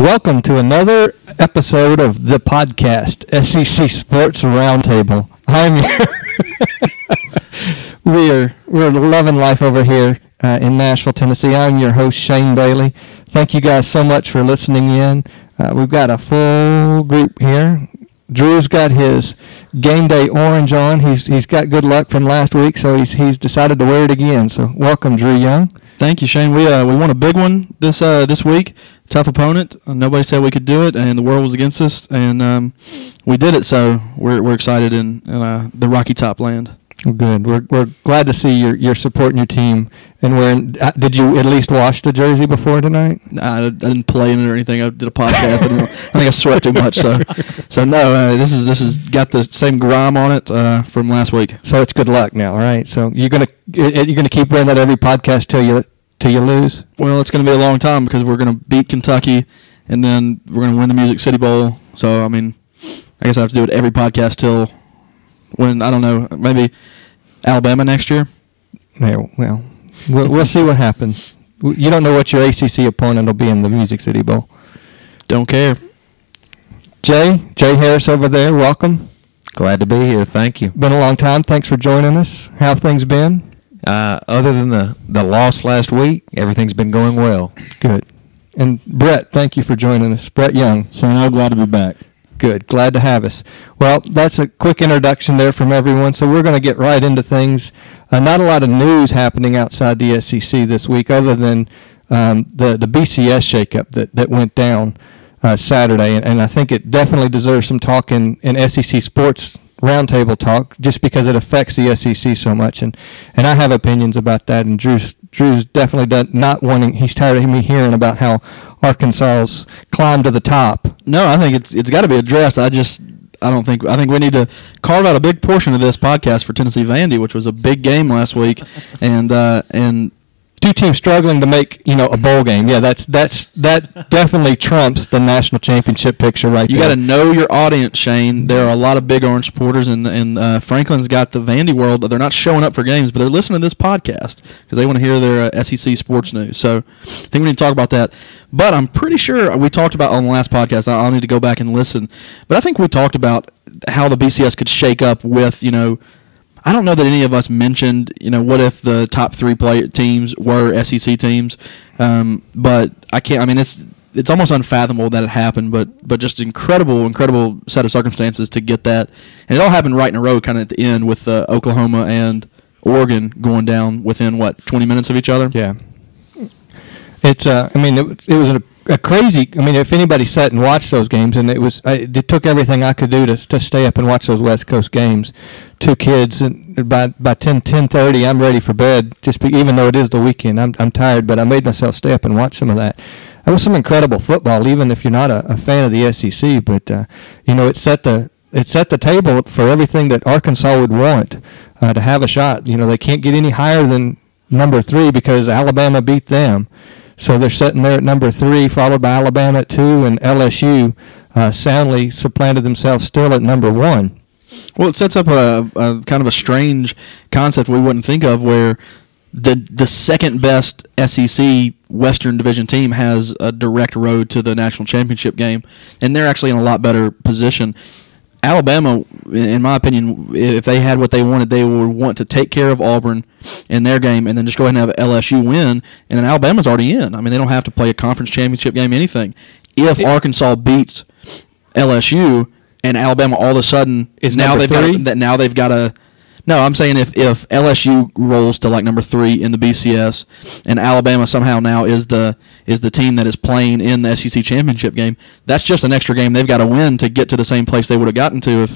Welcome to another episode of the podcast, SEC Sports Roundtable. I'm here. we're loving life over here in Nashville, Tennessee. I'm your host, Shane Bailey. Thank you guys so much for listening in. We've got a full group here. Drew's got his game day orange on. He's got good luck from last week, so he's decided to wear it again. So welcome, Drew Young. Thank you, Shane. We won a big one this week. Tough opponent. Nobody said we could do it, and the world was against us, and we did it. So we're excited in the Rocky Top land. Well, good. We're glad to see you're supporting your team. And wearing. Did you at least wash the jersey before tonight? I didn't play in it or anything. I did a podcast. I think I sweat too much. So no. This is got the same grime on it from last week. So it's good luck now, all right? So you're gonna keep wearing that every podcast till you lose? Well, it's gonna be a long time because we're gonna beat Kentucky, and then we're gonna win the Music City Bowl. So I mean, I guess I have to do it every podcast till when, I don't know, maybe Alabama next year. Yeah, well. We'll see what happens. You don't know what your ACC opponent will be in the Music City Bowl. Don't care. Jay Harris over there, welcome. Glad to be here. Thank you. Been a long time. Thanks for joining us. How have things been? Other than the loss last week, everything's been going well. Good. And Brett, thank you for joining us. Brett Young. I'm glad to be back. Good. Glad to have us. Well, that's a quick introduction there from everyone, so we're going to get right into things. Not a lot of news happening outside the SEC this week other than the BCS shakeup that went down Saturday, and I think it definitely deserves some talk in SEC Sports Roundtable talk just because it affects the SEC so much, and I have opinions about that, and Drew's definitely not wanting. He's tired of me hearing about how Arkansas's climbed to the top. No, I think it's got to be addressed. I think we need to carve out a big portion of this podcast for Tennessee Vandy, which was a big game last week, and two teams struggling to make a bowl game. Yeah, that definitely trumps the national championship picture right there. You got to know your audience, Shane. There are a lot of Big Orange supporters, and Franklin's got the Vandy world. They're not showing up for games, but they're listening to this podcast because they want to hear their SEC sports news. So I think we need to talk about that. But I'm pretty sure we talked about on the last podcast. I'll need to go back and listen. But I think we talked about how the BCS could shake up with, I don't know that any of us mentioned, what if the top three teams were SEC teams. But I can't. I mean, it's almost unfathomable that it happened. But just incredible set of circumstances to get that, and it all happened right in a row, kind of at the end with Oklahoma and Oregon going down within 20 minutes of each other. Yeah. It's it was a crazy. I mean, if anybody sat and watched those games, and it took everything I could do to stay up and watch those West Coast games. Two kids, and by 10:30, I'm ready for bed. Even though it is the weekend, I'm tired, but I made myself stay up and watch some of that. That was some incredible football, even if you're not a fan of the SEC. But it set the table for everything that Arkansas would want to have a shot. They can't get any higher than number 3 because Alabama beat them. So they're sitting there at number 3, followed by Alabama at 2, and LSU soundly supplanted themselves still at number 1. Well, it sets up a kind of a strange concept we wouldn't think of, where the second best SEC Western Division team has a direct road to the national championship game, and they're actually in a lot better position. Alabama, in my opinion, if they had what they wanted, they would want to take care of Auburn in their game and then just go ahead and have LSU win, and then Alabama's already in. I mean, they don't have to play a conference championship game, anything. If Arkansas beats LSU and Alabama all of a sudden is now they've got to. No, I'm saying if LSU rolls to like number 3 in the BCS, and Alabama somehow now is the team that is playing in the SEC championship game, that's just an extra game they've got to win to get to the same place they would have gotten to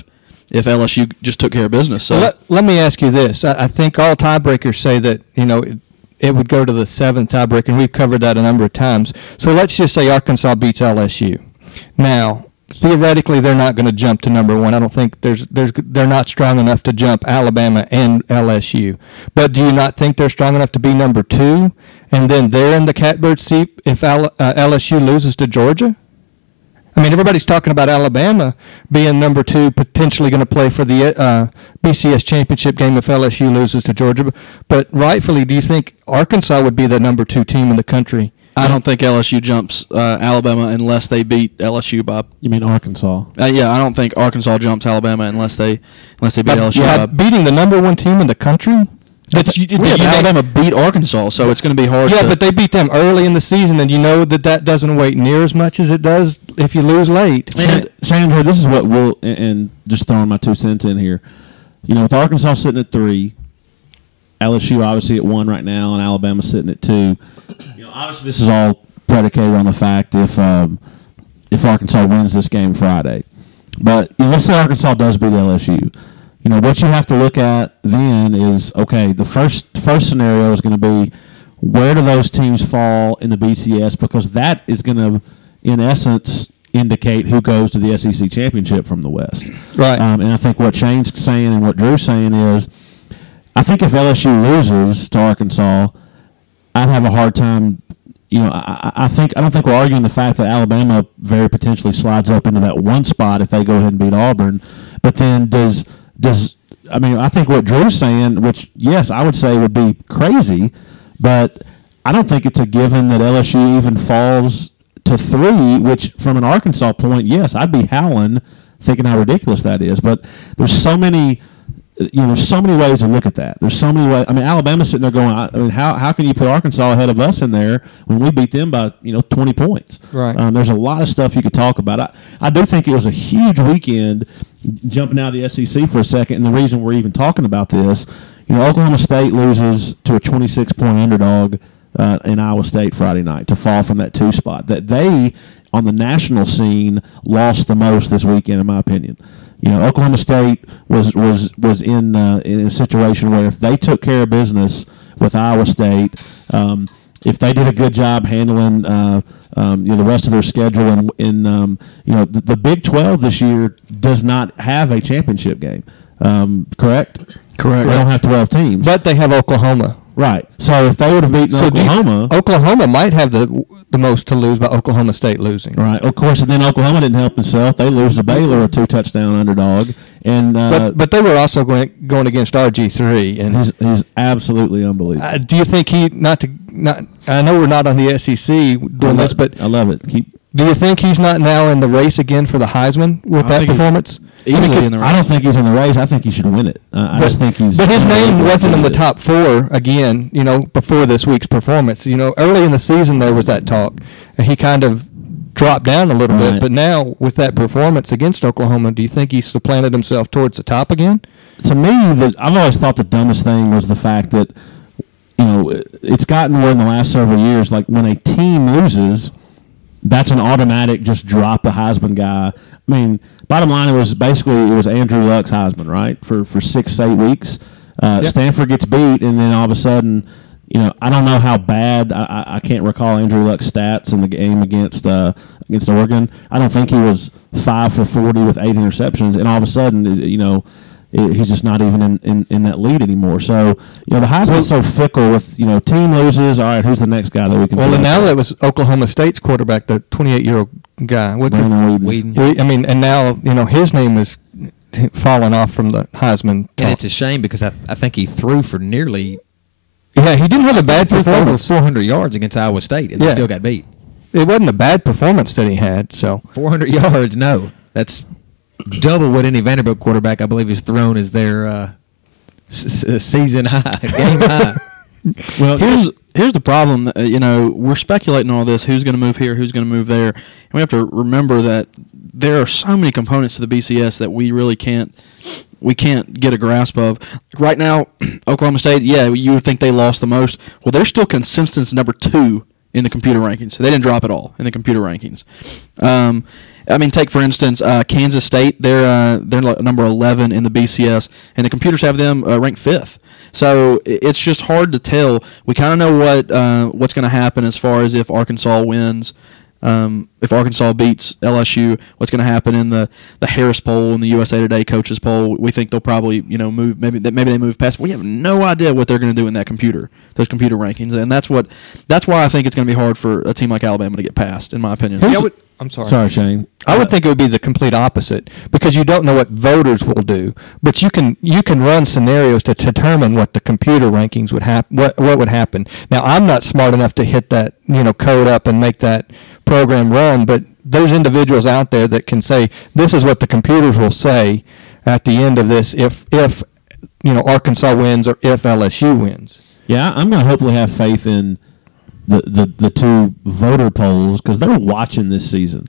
if LSU just took care of business. So let me ask you this: I think all tiebreakers say that it would go to the 7th tiebreaker, and we've covered that a number of times. So let's just say Arkansas beats LSU. Now, theoretically, they're not going to jump to number 1. I don't think they're not strong enough to jump Alabama and LSU. But do you not think they're strong enough to be number 2, and then they're in the catbird seat if LSU loses to Georgia? I mean, everybody's talking about Alabama being number 2, potentially going to play for the BCS championship game if LSU loses to Georgia. But rightfully, do you think Arkansas would be the number 2 team in the country I don't think LSU jumps Alabama unless they beat LSU by. You mean Arkansas? Yeah, I don't think Arkansas jumps Alabama unless they beat LSU. Yeah, beating the number 1 team in the country. Alabama beat Arkansas, so it's going to be hard. Yeah, but they beat them early in the season, and you know that doesn't weight near as much as it does if you lose late. And Shane, this is what we'll and just throwing my 2 cents in here. You know, with Arkansas sitting at 3, LSU obviously at 1 right now, and Alabama sitting at 2. You know, obviously this is all predicated on the fact if Arkansas wins this game Friday. But you know, let's say Arkansas does beat LSU. You know, what you have to look at then is, okay, the first scenario is going to be where do those teams fall in the BCS, because that is going to, in essence, indicate who goes to the SEC championship from the West. Right. And I think what Shane's saying and what Drew's saying is, I think if LSU loses to Arkansas, I'd have a hard time. You know, I don't think we're arguing the fact that Alabama very potentially slides up into that 1 spot if they go ahead and beat Auburn. But then I think what Drew's saying, which yes, I would say would be crazy, but I don't think it's a given that LSU even falls to 3. Which, from an Arkansas point, yes, I'd be howling, thinking how ridiculous that is. But there's so many. There's so many ways to look at that. There's so many ways. I mean, Alabama's sitting there going, how can you put Arkansas ahead of us in there when we beat them by 20 points? Right. There's a lot of stuff you could talk about. I do think it was a huge weekend. Jumping out of the SEC for a second, and the reason we're even talking about this, Oklahoma State loses to a 26-point underdog in Iowa State Friday night to fall from that 2 spot. That they, on the national scene, lost the most this weekend, in my opinion. Oklahoma State was in a situation where if they took care of business with Iowa State, if they did a good job handling the rest of their schedule, and the Big 12 this year does not have a championship game. Correct. They don't have 12 teams, but they have Oklahoma. Right. So if they would have beaten Oklahoma, Oklahoma might have the most to lose by Oklahoma State losing. Right. Of course, and then Oklahoma didn't help himself. They lose to Baylor, a 2-touchdown underdog, and but they were also going against RG3, and he's absolutely unbelievable. Do you think he not? I know we're not on the SEC doing this, but I love it. Do you think he's not now in the race again for the Heisman with that performance? Easily in the race. I don't think he's in the race. I think he should win it. I just think he's. But his name wasn't in the top 4 again. Before this week's performance. Early in the season there was that talk. He kind of dropped down a little bit, but now with that performance against Oklahoma, do you think he's supplanted himself towards the top again? To me, I've always thought the dumbest thing was the fact that it's gotten where in the last several years, like when a team loses, that's an automatic just drop the Heisman guy. I mean, bottom line, it was Andrew Luck's Heisman, right, for 6-8 weeks. Yep. Stanford gets beat, and then all of a sudden, I don't know how bad. I can't recall Andrew Luck's stats in the game against Oregon. I don't think he was 5 for 40 with 8 interceptions, and all of a sudden, he's just not even in that lead anymore. So, the Heisman's so fickle with, team loses, all right, who's the next guy that we can and now that was Oklahoma State's quarterback, the 28-year-old guy. Whedon. And now, his name is falling off from the Heisman. And it's a shame because I think he threw for nearly... Yeah, he didn't have a bad performance. Over 400 yards against Iowa State, and they still got beat. It wasn't a bad performance that he had, so... 400 yards, no. That's double what any Vanderbilt quarterback, I believe, has thrown as their season high, game high. Well, here's the problem. We're speculating all this. Who's going to move here? Who's going to move there? And we have to remember that there are so many components to the BCS that we really can't get a grasp of. Right now, Oklahoma State, you would think they lost the most. Well, they're still consensus number 2 in the computer rankings. So they didn't drop at all in the computer rankings. Take, for instance, Kansas State. They're number 11 in the BCS, and the computers have them ranked 5th. So it's just hard to tell. We kind of know what's going to happen as far as if Arkansas wins. if Arkansas beats LSU, what's going to happen in the Harris poll and the USA Today coaches poll. We think they'll probably move. Maybe they move past. We have no idea what they're going to do in those computer rankings, and that's why I think it's going to be hard for a team like Alabama to get past, in my opinion. I'm sorry. Sorry, Shane. I would think it would be the complete opposite, because you don't know what voters will do, but you can run scenarios to determine what the computer rankings would happen. What would happen? Now, I'm not smart enough to hit that code up and make that program run, but there's individuals out there that can say this is what the computers will say at the end of this if Arkansas wins or if LSU wins. Yeah, I'm going to hopefully have faith in the two voter polls, because they're watching this season.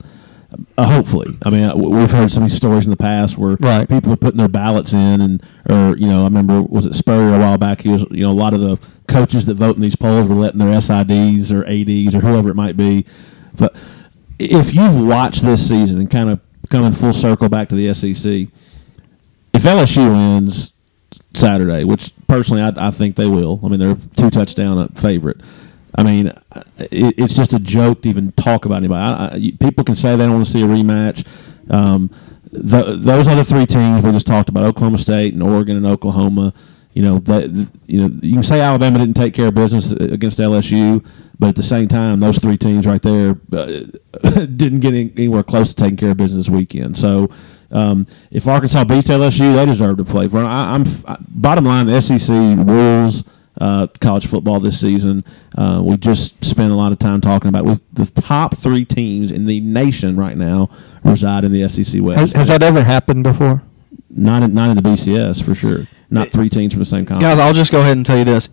Hopefully, I mean, we've heard so many stories in the past where people are putting their ballots in, I remember, was it Spurrier a while back? He was, a lot of the coaches that vote in these polls were letting their SIDs or ADs or whoever it might be. But if you've watched this season and kind of coming full circle back to the SEC, if LSU wins Saturday, which personally I think they will, I mean, they're 2-touchdown favorite. I mean, it's just a joke to even talk about anybody. People can say they don't want to see a rematch. Those other three teams we just talked about, Oklahoma State and Oregon and Oklahoma, you can say Alabama didn't take care of business against LSU, but at the same time, those three teams right there didn't get anywhere close to taking care of business this weekend. So if Arkansas beats LSU, they deserve to play. Bottom line, the SEC rules college football this season. We just spent a lot of time talking about the top three teams in the nation right now reside in the SEC West. Has that ever happened before? Not in the BCS, for sure. Not three teams from the same conference. Guys, I'll just go ahead and tell you this.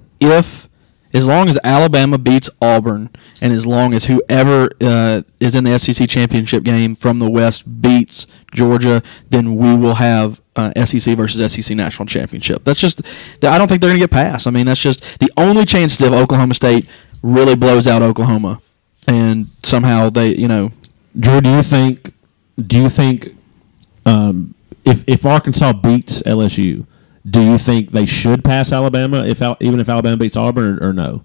As long as Alabama beats Auburn, and as long as whoever is in the SEC championship game from the West beats Georgia, then we will have SEC versus SEC national championship. That's just, I don't think they're going to get past. I mean, that's just the only chance if Oklahoma State really blows out Oklahoma, and somehow they, Drew, do you think if Arkansas beats LSU, do you think they should pass Alabama even if Alabama beats Auburn, or no?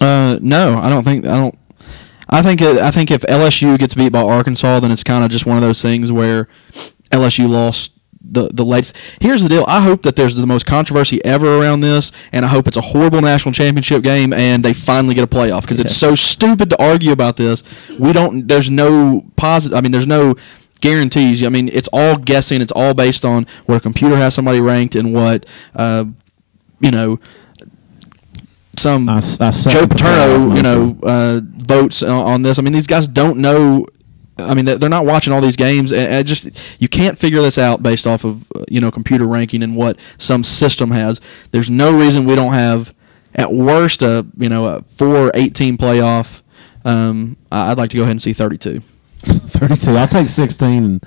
No, I don't think. I think if LSU gets beat by Arkansas, then it's kind of just one of those things where LSU lost the latest. Here's the deal. I hope that there's the most controversy ever around this, and I hope it's a horrible national championship game and they finally get a playoff, because it's so stupid to argue about this. There's no positive. I mean, there's no guarantees. I mean, it's all guessing. It's all based on what a computer has somebody ranked and what, some Joe Paterno, votes on this. I mean, these guys don't know. I mean, they're not watching all these games, and you can't figure this out based off of computer ranking and what some system has. There's no reason we don't have, at worst, a 4-8 playoff. I'd like to go ahead and see 32. 32. I'll take 16 and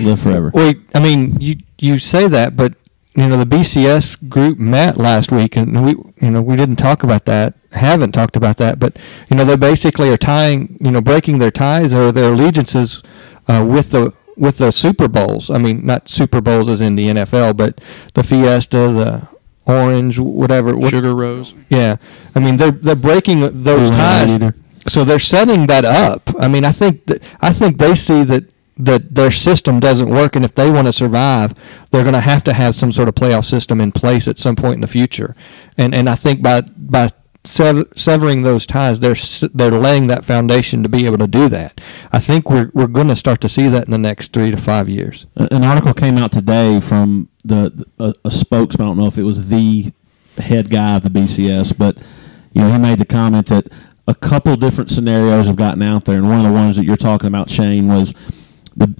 live forever. Well, I mean, you say that, but the BCS group met last week, and we didn't talk about that. Haven't talked about that, but they basically are tying, breaking their ties or their allegiances with the Super Bowls. I mean, not Super Bowls as in the NFL, but the Fiesta, the Orange, whatever. Sugar Rose. Yeah, I mean they're breaking those ties. So they're setting that up. I mean, I think they see that their system doesn't work, and if they want to survive, they're going to have some sort of playoff system in place at some point in the future. And I think by severing those ties, they're laying that foundation to be able to do that. I think we're going to start to see that in the next 3 to 5 years. An article came out today from a spokesman. I don't know if it was the head guy of the BCS, but he made the comment that a couple different scenarios have gotten out there, and one of the ones that you're talking about, Shane, was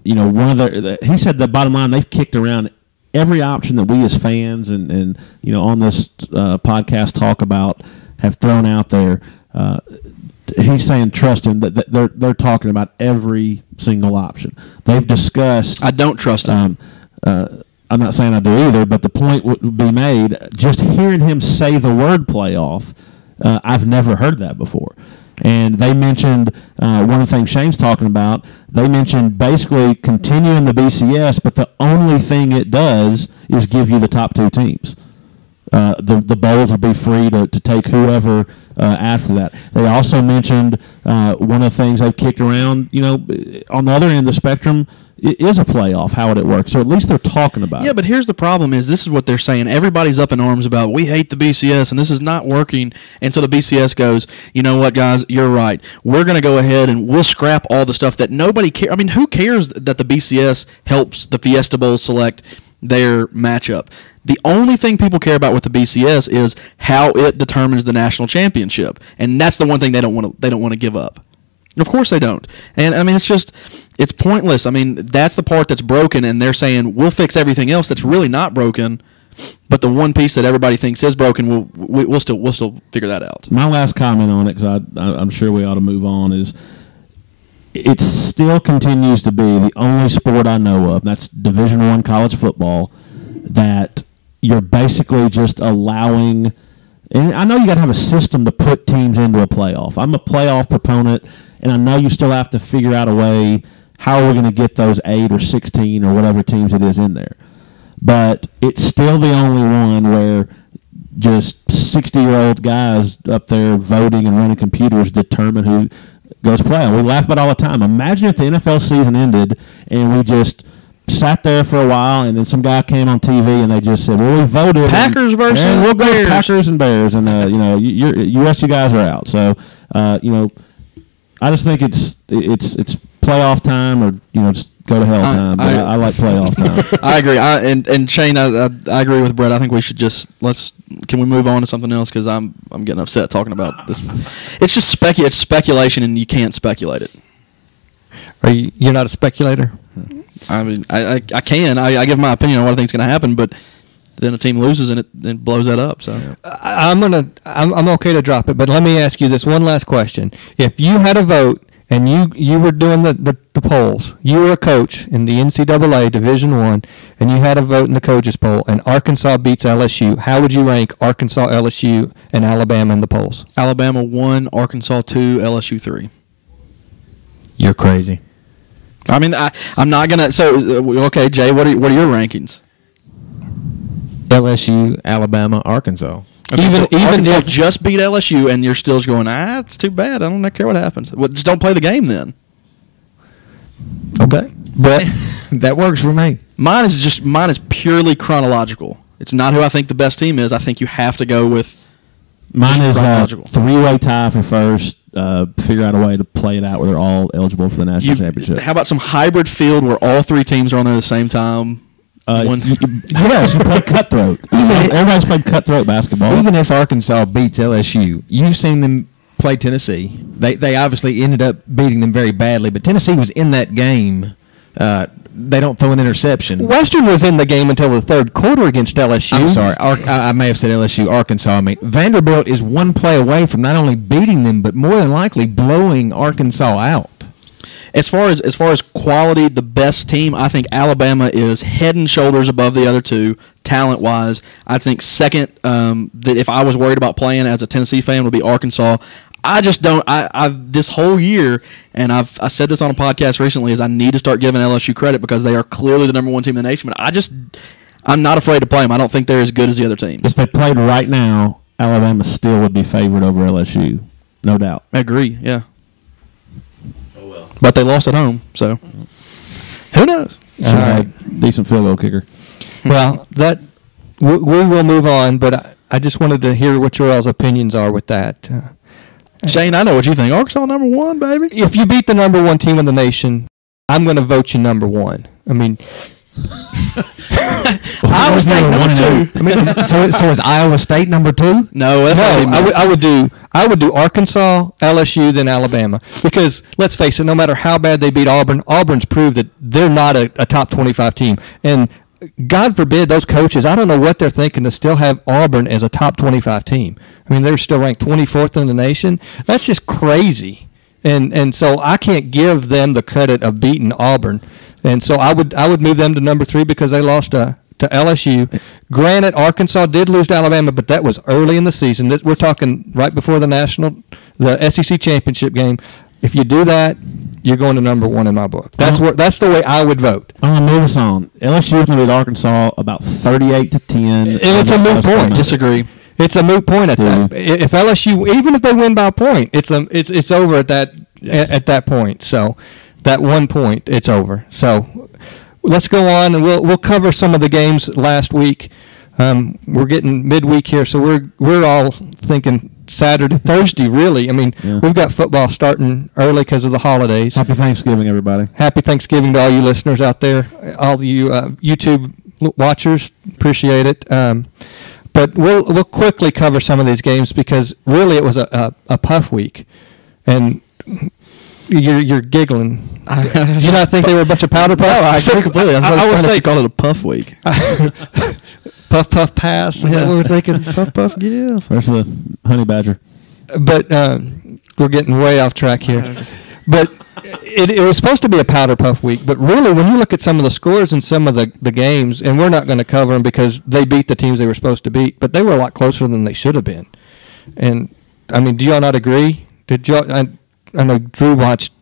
he said the bottom line, they've kicked around every option that we as fans and on this podcast talk about have thrown out there. He's saying, trust him, that they're talking about every single option. They've discussed. I don't trust him. I'm not saying I do either, but the point would be made. Just hearing him say the word playoff, I've never heard that before. And they mentioned one of the things Shane's talking about. They mentioned basically continuing the BCS, but the only thing it does is give you the top two teams. The bowls will be free to take whoever after that. They also mentioned one of the things they've kicked around, on the other end of the spectrum, it is a playoff. How would it work? So at least they're talking about it. Yeah, but here's the problem is this is what they're saying. Everybody's up in arms about we hate the BCS and this is not working. And so the BCS goes, you know what, guys, you're right. We're going to go ahead and we'll scrap all the stuff that nobody cares. I mean, who cares that the BCS helps the Fiesta Bowl select their matchup? The only thing people care about with the BCS is how it determines the national championship. And that's the one thing they don't want to give up. Of course they don't. And I mean, it's pointless. I mean, that's the part that's broken, and they're saying we'll fix everything else that's really not broken, but the one piece that everybody thinks is broken, we'll still figure that out. My last comment on it, because I'm sure we ought to move on, is it still continues to be the only sport I know of, that's Division I college football, that you're basically just allowing. And I know you got to have a system to put teams into a playoff. I'm a playoff proponent, and I know you still have to figure out a way. How are we going to get those 8 or 16 or whatever teams it is in there? But it's still the only one where just 60-year-old guys up there voting and running computers determine who goes play. We laugh about it all the time. Imagine if the NFL season ended and we just sat there for a while, and then some guy came on TV and they just said, "Well, we voted Packers versus we'll go Bears. Packers and Bears, and you guys are out." So, I just think it's playoff time, or just go to hell time. But I like playoff time. I agree. And Shane, I agree with Brett. I think we should can we move on to something else, because I'm getting upset talking about this. It's just it's speculation, and you can't speculate it. You're not a speculator? I mean, I can. I give my opinion on what I think is going to happen, but then a team loses and it blows that up. So I'm okay to drop it, but let me ask you this one last question: if you had a vote and you were doing the polls, you were a coach in the NCAA Division I, and you had a vote in the coaches poll, and Arkansas beats LSU, how would you rank Arkansas, LSU, and Alabama in the polls? Alabama 1, Arkansas 2, LSU 3. You're crazy. I mean, I'm not gonna. So okay, Jay, what are your rankings? LSU, Alabama, Arkansas. Okay, even Arkansas if just beat LSU, and you're still going, it's too bad. I don't care what happens. Well, just don't play the game then. Okay, but that works for me. Mine is purely chronological. It's not who I think the best team is. I think you have to go with. Mine is a chronological. 3-way tie for first. Figure out a way to play it out where they're all eligible for the national championship. How about some hybrid field where all three teams are on there at the same time? Yes, you play cutthroat. Everybody's played cutthroat basketball. Even if Arkansas beats LSU, you've seen them play Tennessee. They obviously ended up beating them very badly, but Tennessee was in that game. They don't throw an interception. Western was in the game until the third quarter against LSU. I'm sorry. I may have said LSU, Arkansas. I mean, Vanderbilt is one play away from not only beating them, but more than likely blowing Arkansas out. As far as quality, the best team, I think Alabama is head and shoulders above the other two, talent-wise. I think second, that if I was worried about playing as a Tennessee fan, would be Arkansas. I just don't. I've this whole year, and I said this on a podcast recently, is I need to start giving LSU credit because they are clearly the number one team in the nation. But I'm not afraid to play them. I don't think they're as good as the other teams. If they played right now, Alabama still would be favored over LSU, no doubt. I agree. Yeah. Oh well. But they lost at home, so who knows? All right, decent field goal kicker. Well, we will move on, but I just wanted to hear what your all's opinions are with that. Shane, I know what you think. Arkansas number one, baby. If you beat the number one team in the nation, I'm going to vote you number one. I mean, Iowa State number two. I mean, so is Iowa State number two? No, I would do Arkansas, LSU, then Alabama. Because let's face it, no matter how bad they beat Auburn, Auburn's proved that they're not a top 25 team. And God forbid those coaches, I don't know what they're thinking to still have Auburn as a top 25 team. I mean, they're still ranked 24th in the nation. That's just crazy. And so I can't give them the credit of beating Auburn. And so I would move them to number 3 because they lost to LSU. Granted, Arkansas did lose to Alabama, but that was early in the season. We're talking right before the SEC championship game. If you do that, you're going to number 1 in my book. That's the way I would vote. I'm going to move us on. LSU is going to beat Arkansas about 38-10. And it's a moot point. Disagree. It's a moot point at that. If LSU, even if they win by a point, it's over at that point. So that 1 point, it's over. So let's go on, and we'll cover some of the games last week. We're getting midweek here, so we're all thinking Saturday, Thursday, really. I mean, we've got football starting early because of the holidays. Happy Thanksgiving, everybody. Happy Thanksgiving to all you listeners out there, all you YouTube watchers. Appreciate it. But we'll quickly cover some of these games because really it was a puff week, and you're giggling. Do you not think they were a bunch of powder puffs? No, I agree completely. I would say you call it a puff week. Puff puff pass. Is that what we're thinking? Puff puff give. There's the honey badger. But we're getting way off track here. But it was supposed to be a powder puff week. But really, when you look at some of the scores and some of the games, and we're not going to cover them because they beat the teams they were supposed to beat, but they were a lot closer than they should have been. And, I mean, do y'all not agree? Did y'all? I know Drew watched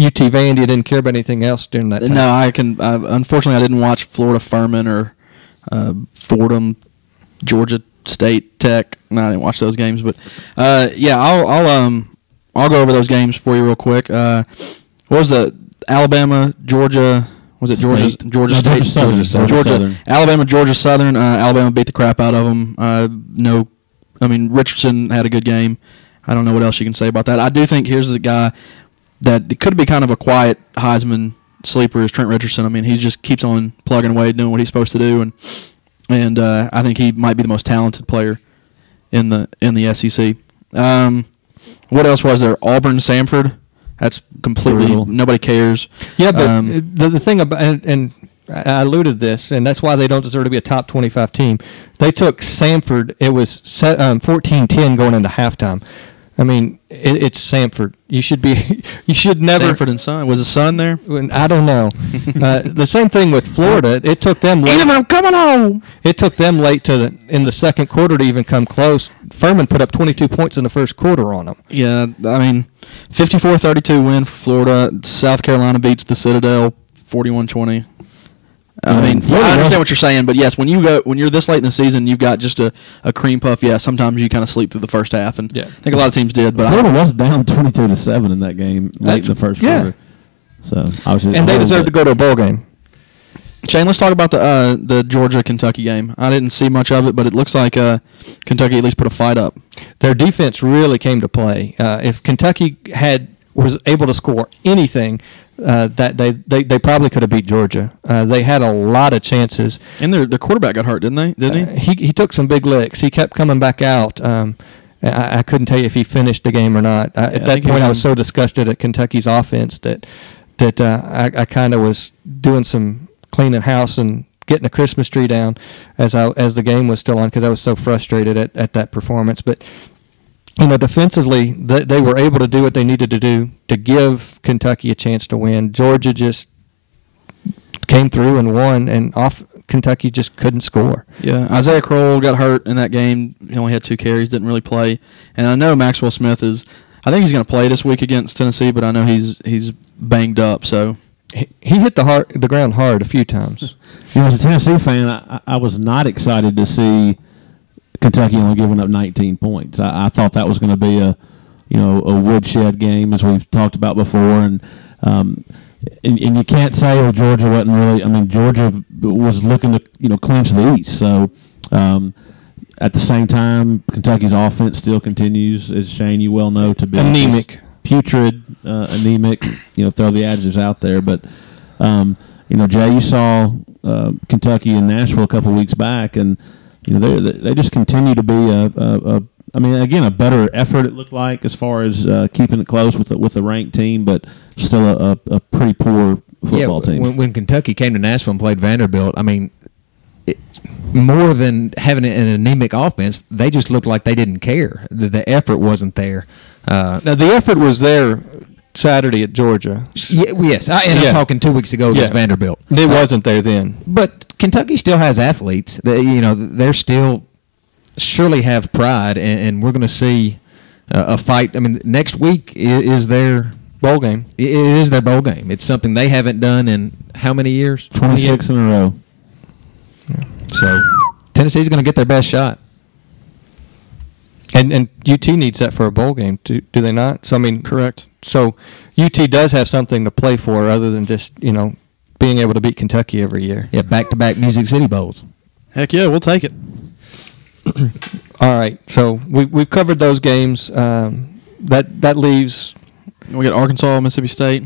UT Vandy. Didn't care about anything else during that time. No, unfortunately, I didn't watch Florida Furman or Fordham, Georgia State Tech. No, I didn't watch those games, but I'll go over those games for you real quick. What was the Alabama Georgia? Was it Georgia State? Georgia Southern. Alabama Georgia Southern. Alabama beat the crap out of them. Richardson had a good game. I don't know what else you can say about that. I do think here's the guy that could be kind of a quiet Heisman sleeper is Trent Richardson. I mean, he just keeps on plugging away, doing what he's supposed to do, and I think he might be the most talented player in the SEC. What else was there? Auburn, Samford. That's completely nobody cares. Yeah, but the thing about and I alluded to this, and that's why they don't deserve to be a top 25 team. They took Samford. It was 14-10 going into halftime. I mean, it's Samford. You should never. Samford and Son. Was the Son there? I don't know. The same thing with Florida. It took them late. I'm coming home. It took them late in the second quarter to even come close. Furman put up 22 points in the first quarter on them. Yeah, I mean, 54-32 win for Florida. South Carolina beats the Citadel 41-20. I mean, I understand what you're saying, but yes, when you're this late in the season, you've got just a cream puff. Yeah, sometimes you kind of sleep through the first half, and I think a lot of teams did. But Florida was down 22-7 in that game late in the first quarter. So and they deserve to go to a bowl game. Shane, let's talk about the Georgia-Kentucky game. I didn't see much of it, but it looks like Kentucky at least put a fight up. Their defense really came to play. If Kentucky was able to score anything that they probably could have beat Georgia. They had a lot of chances. And their quarterback got hurt, didn't he? He took some big licks. He kept coming back out. I couldn't tell you if he finished the game or not. At that point, I was so disgusted at Kentucky's offense that I kind of was doing some cleaning house and getting a Christmas tree down as the game was still on because I was so frustrated at that performance. But defensively, they were able to do what they needed to do to give Kentucky a chance to win. Georgia just came through and won, and Kentucky just couldn't score. Yeah, Isaiah Crowell got hurt in that game. He only had 2 carries, didn't really play. And I know Maxwell Smith I think he's going to play this week against Tennessee, but I know he's banged up. So he hit the ground hard a few times. As a Tennessee fan, I was not excited to see Kentucky only giving up 19 points. I thought that was going to be a woodshed game, as we've talked about before, and you can't say Georgia wasn't really. I mean, Georgia was looking to clinch the East. So at the same time, Kentucky's offense still continues, as Shane you well know, to be anemic, putrid, anemic. Throw the adjectives out there, but Jay, you saw Kentucky and Nashville a couple weeks back, and they just continue to be a better effort. It looked like as far as keeping it close with the ranked team, but still a pretty poor football team. When Kentucky came to Nashville and played Vanderbilt, I mean, more than having an anemic offense, they just looked like they didn't care. The effort wasn't there. Now the effort was there Saturday at Georgia. Yes, I'm talking 2 weeks ago against Vanderbilt. It wasn't there then. But Kentucky still has athletes. They're still surely have pride, and we're going to see a fight. I mean, next week is their bowl game. It is their bowl game. It's something they haven't done in how many years? 26 in a row. Yeah. So Tennessee's going to get their best shot. And UT needs that for a bowl game, do they not? So I mean, correct. So UT does have something to play for other than just being able to beat Kentucky every year. Yeah, back-to-back Music City Bowls. Heck yeah, we'll take it. All right, so we've covered those games. That leaves. We got Arkansas, Mississippi State,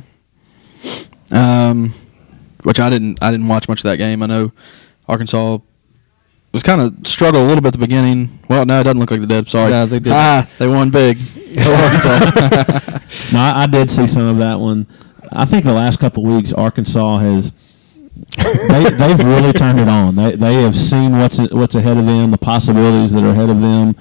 which I didn't watch much of that game. I know Arkansas was kind of struggled a little bit at the beginning. Well, no, it doesn't look like they did. Sorry. No, they did. They won big. Arkansas. No, I did see some of that one. I think the last couple of weeks, Arkansas has they've really turned it on. They have seen what's ahead of them, the possibilities that are ahead of them.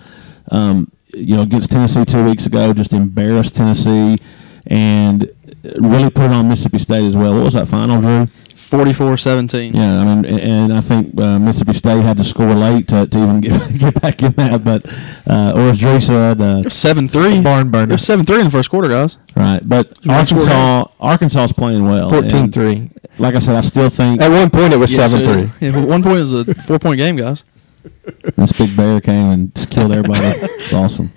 Against Tennessee 2 weeks ago, just embarrassed Tennessee and really put it on Mississippi State as well. What was that final, Drew? 44-17. Yeah, I mean, and I think Mississippi State had to score late to even get back in that. But or as Drew said, 7-3. Barn burner. It was 7-3 in the first quarter, guys. Right, but Arkansas's playing well. 14-3. Like I said, I still think at one point it was 7-3. Yeah, at one point it was a 4-point game, guys. This big bear came and just killed everybody. It's awesome.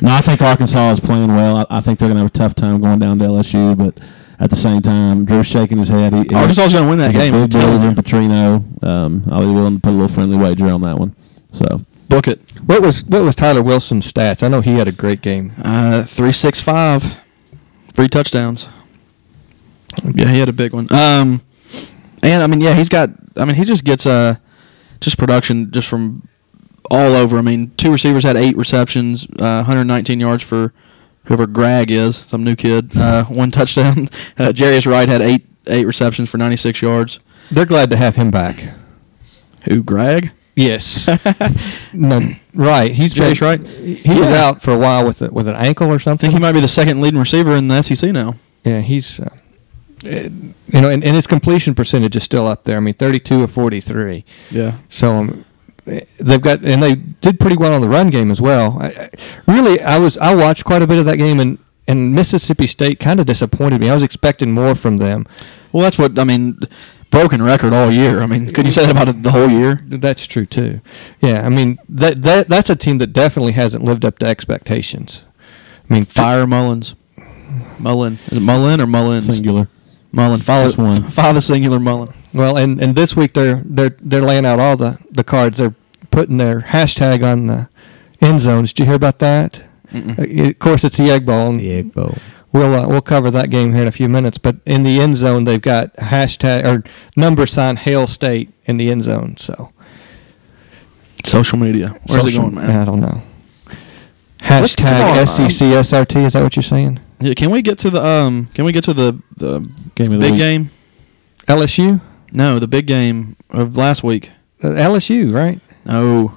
No, I think Arkansas is playing well. I think they're going to have a tough time going down to LSU, but at the same time, Drew's shaking his head. Arkansas is going to win that game. Big builder in Petrino. I'll be willing to put a little friendly wager on that one. So book it. What was Tyler Wilson's stats? I know he had a great game. 365, 3 touchdowns. Yeah, he had a big one. And I mean, yeah, he just gets just production just from all over. I mean, 2 receivers had 8 receptions, 119 yards for whoever Greg is, some new kid. 1 touchdown. Jarius Wright had 8 receptions for 96 yards. They're glad to have him back. Who, Greg? Yes. No, right. Jarius Wright. He was out for a while with an ankle or I something. think he might be the second leading receiver in the SEC now. Yeah, he's and his completion percentage is still up there. I mean, 32 of 43. Yeah. So they did pretty well on the run game as well. I watched quite a bit of that game, and Mississippi State kind of disappointed me. I was expecting more from them. Well, that's what I mean. Broken record all year. I mean, could you say that about it the whole year? That's true too. Yeah, I mean that's a team that definitely hasn't lived up to expectations. I mean, Fire Mullins. Mullen. Is it Mullen or Mullins? Singular. Mullen. Follow the singular Mullen. Well, and this week they're laying out all the cards. They're putting their hashtag on the end zones. Did you hear about that? Of course, it's the Egg Bowl. The Egg Bowl. We'll cover that game here in a few minutes. But in the end zone, they've got hashtag or number sign Hail State in the end zone. So social media. Where's it going, man? I don't know. Hashtag SECSRT. Is that what you're saying? Yeah. Can we get to the Game of the big week. game? LSU? No, the big game of last week. LSU, right? No.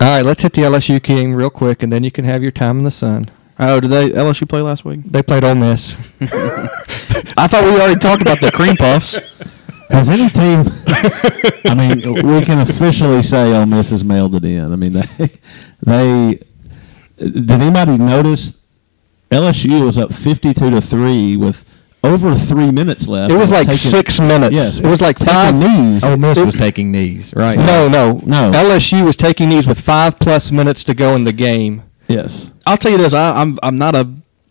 All right, let's hit the LSU game real quick, and then you can have your time in the sun. Oh, did LSU play last week? They played Ole Miss. I thought we already talked about the cream puffs. Has any team? I mean, we can officially say Ole Miss has mailed it in. I mean, they did anybody notice LSU was up 52-3 with over 3 minutes left. It was like 6 minutes. Yes, it was like 5 knees. Ole Miss was taking knees, right? No. LSU was taking knees with 5+ minutes to go in the game. Yes. I'll tell you this. I'm not a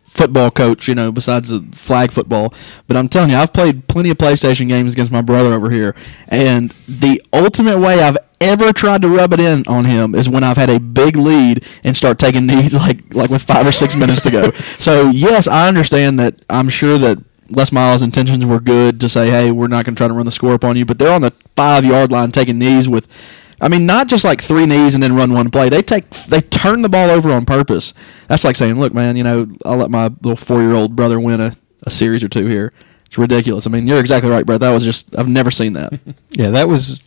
football coach, besides the flag football. But I'm telling you, I've played plenty of PlayStation games against my brother over here. And the ultimate way I've ever tried to rub it in on him is when I've had a big lead and start taking knees like with 5 or 6 minutes to go. So, yes, I understand that. I'm sure that Les Miles' intentions were good to say, hey, we're not going to try to run the score up on you. But they're on the 5-yard line taking knees with – I mean, not just like 3 knees and then run one play. They turn the ball over on purpose. That's like saying, look, man, I'll let my little 4-year-old brother win a series or 2 here. It's ridiculous. I mean, you're exactly right, Brett. That was just I've never seen that. Yeah, that was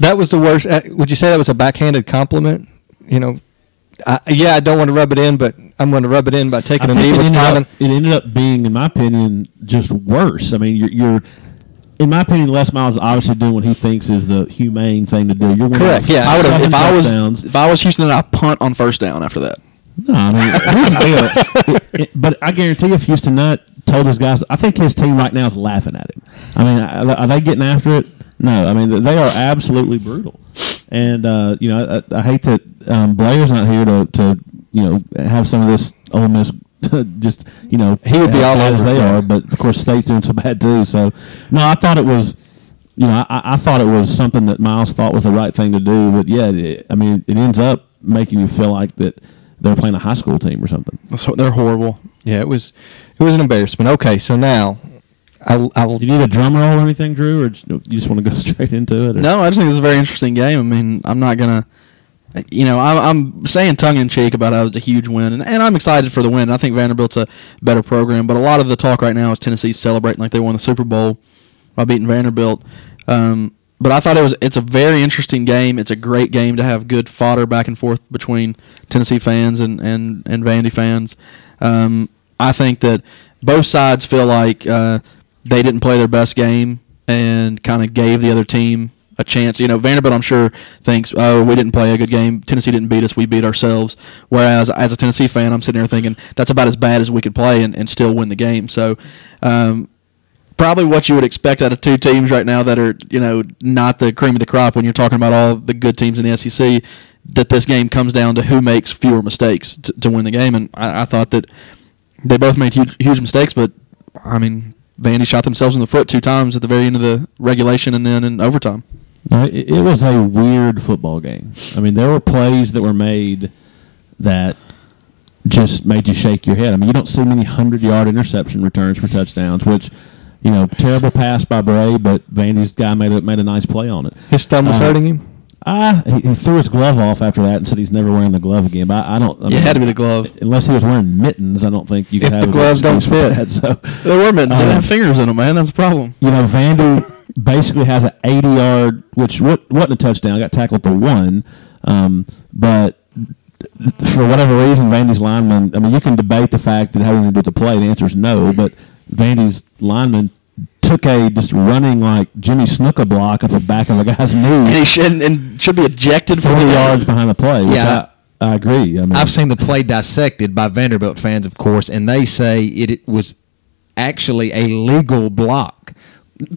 the worst. Would you say that was a backhanded compliment? I don't want to rub it in, but I'm going to rub it in by taking a knee with it ended up being, in my opinion, just worse. I mean, you're in my opinion, Les Miles is obviously doing what he thinks is the humane thing to do. You're correct. Yeah, I would have if I was Houston, I'd punt on first down after that. No, I mean, here's the deal. But I guarantee if Houston Nutt told his guys, I think his team right now is laughing at him. I mean, are they getting after it? No, I mean they are absolutely brutal, and you know I hate that Blair's not here to you know have some of this Ole Miss just you know he would be all over as they yeah. are, but of course State's doing so bad too. So no, I thought it was. You know, I thought it was something that Miles thought was the right thing to do, but yeah, I mean, it ends up making you feel like that they're playing a high school team or something. They're horrible. Yeah, it was an embarrassment. Okay, so now I'll Do you need a drum roll or anything, Drew, or you just want to go straight into it? Or? No, I just think this is a very interesting game. I mean, I'm not gonna, you know, I'm saying tongue in cheek about how it's a huge win, and I'm excited for the win. I think Vanderbilt's a better program, but a lot of the talk right now is Tennessee celebrating like they won the Super Bowl by beating Vanderbilt. But I thought it's a very interesting game. It's a great game to have good fodder back and forth between Tennessee fans and Vandy fans. I think that both sides feel like they didn't play their best game and kind of gave the other team a chance. You know, Vanderbilt, I'm sure, thinks, oh, we didn't play a good game. Tennessee didn't beat us. We beat ourselves. Whereas, as a Tennessee fan, I'm sitting there thinking that's about as bad as we could play and still win the game. So, probably what you would expect out of two teams right now that are, you know, not the cream of the crop when you're talking about all the good teams in the SEC, that this game comes down to who makes fewer mistakes to win the game. And I thought that they both made huge mistakes, but, I mean, Vandy shot themselves in the foot 2 times at the very end of the regulation and then in overtime. It was a weird football game. I mean, there were plays that were made that just made you shake your head. I mean, you don't see many 100-yard interception returns for touchdowns, which – you know, terrible pass by Bray, but Vandy's guy made a nice play on it. His thumb was hurting him? He threw his glove off after that and said he's never wearing the glove again. But I don't. I mean, it had to be the glove. Unless he was wearing mittens, I don't think you could have the gloves don't fit. That, so they were mittens. They didn't have fingers in them, man. That's the problem. You know, Vandy basically has an 80-yard, which wasn't a touchdown. Got tackled for 1, but for whatever reason, Vandy's lineman. I mean, you can debate the fact that having to do with the play. The answer is no, but Vandy's lineman took a just running like Jimmy Snuka block at the back of a guy's knee. And he should be ejected 40 yards behind the play. Which Yeah. I agree. I mean, I've seen the play dissected by Vanderbilt fans, of course, and they say it was actually a legal block.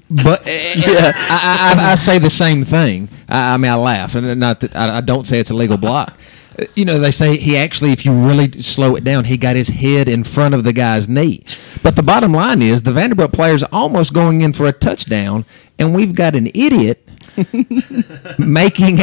But yeah. I say the same thing. I mean, I laugh, and not that I don't say it's a legal block. You know, they say he actually, if you really slow it down, he got his head in front of the guy's knee. But the bottom line is the Vanderbilt player's almost going in for a touchdown, and we've got an idiot making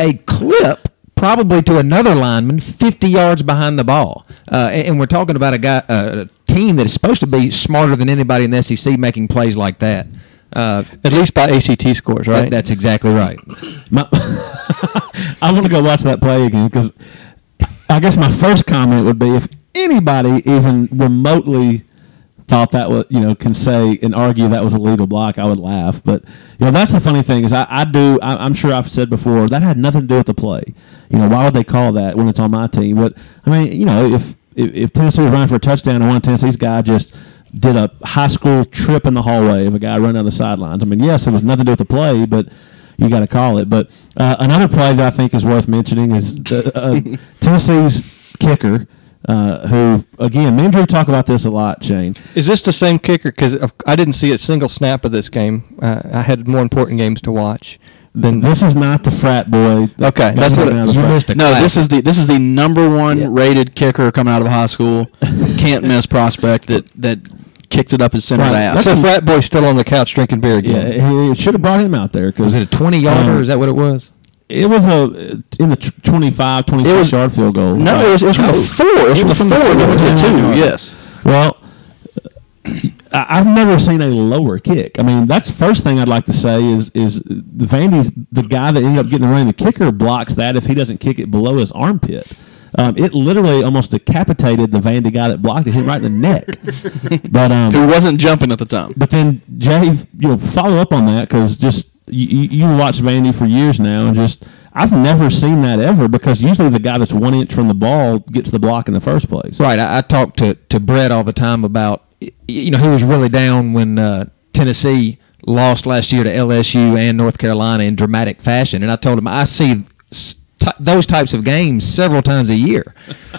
a clip probably to another lineman 50 yards behind the ball. And we're talking about a team that is supposed to be smarter than anybody in the SEC making plays like that. At least by ACT scores, right? That's exactly right. I want to go watch that play again because I guess my first comment would be if anybody even remotely thought that was, you know, can say and argue that was a legal block, I would laugh. But, you know, that's the funny thing is I'm sure I've said before, that had nothing to do with the play. You know, why would they call that when it's on my team? But, I mean, you know, if Tennessee was running for a touchdown and one of Tennessee's guy just did a high school trip in the hallway of a guy running down the sidelines. I mean, yes, it was nothing to do with the play, but you got to call it. But another play that I think is worth mentioning is Tennessee's kicker, who, again, me and Drew talk about this a lot, Shane. Is this the same kicker? Because I didn't see a single snap of this game. I had more important games to watch. This is not the frat boy. Okay, that's what you missed. No, this is the number 1 rated kicker coming out of high school. Can't miss prospect that kicked it up his center's ass. So frat boy still on the couch drinking beer again. Yeah, he should have brought him out there. Was it a 20-yarder? Is that what it was? It was in the 25, 26-yard field goal. No, it was from the 4. It was from the 4 going to the 2. Yes. Well, I've never seen a lower kick. I mean, that's the first thing I'd like to say is the Vandy's the guy that ended up getting the run. The kicker blocks that if he doesn't kick it below his armpit. It literally almost decapitated the Vandy guy that blocked it, hit him right in the neck. But who wasn't jumping at the time. But then Jay, follow up on that because just you watch Vandy for years now, and just I've never seen that ever because usually the guy that's 1 inch from the ball gets the block in the first place. Right. I talk to Brett all the time about he was really down when Tennessee lost last year to LSU and North Carolina in dramatic fashion, and I told him I see those types of games several times a year,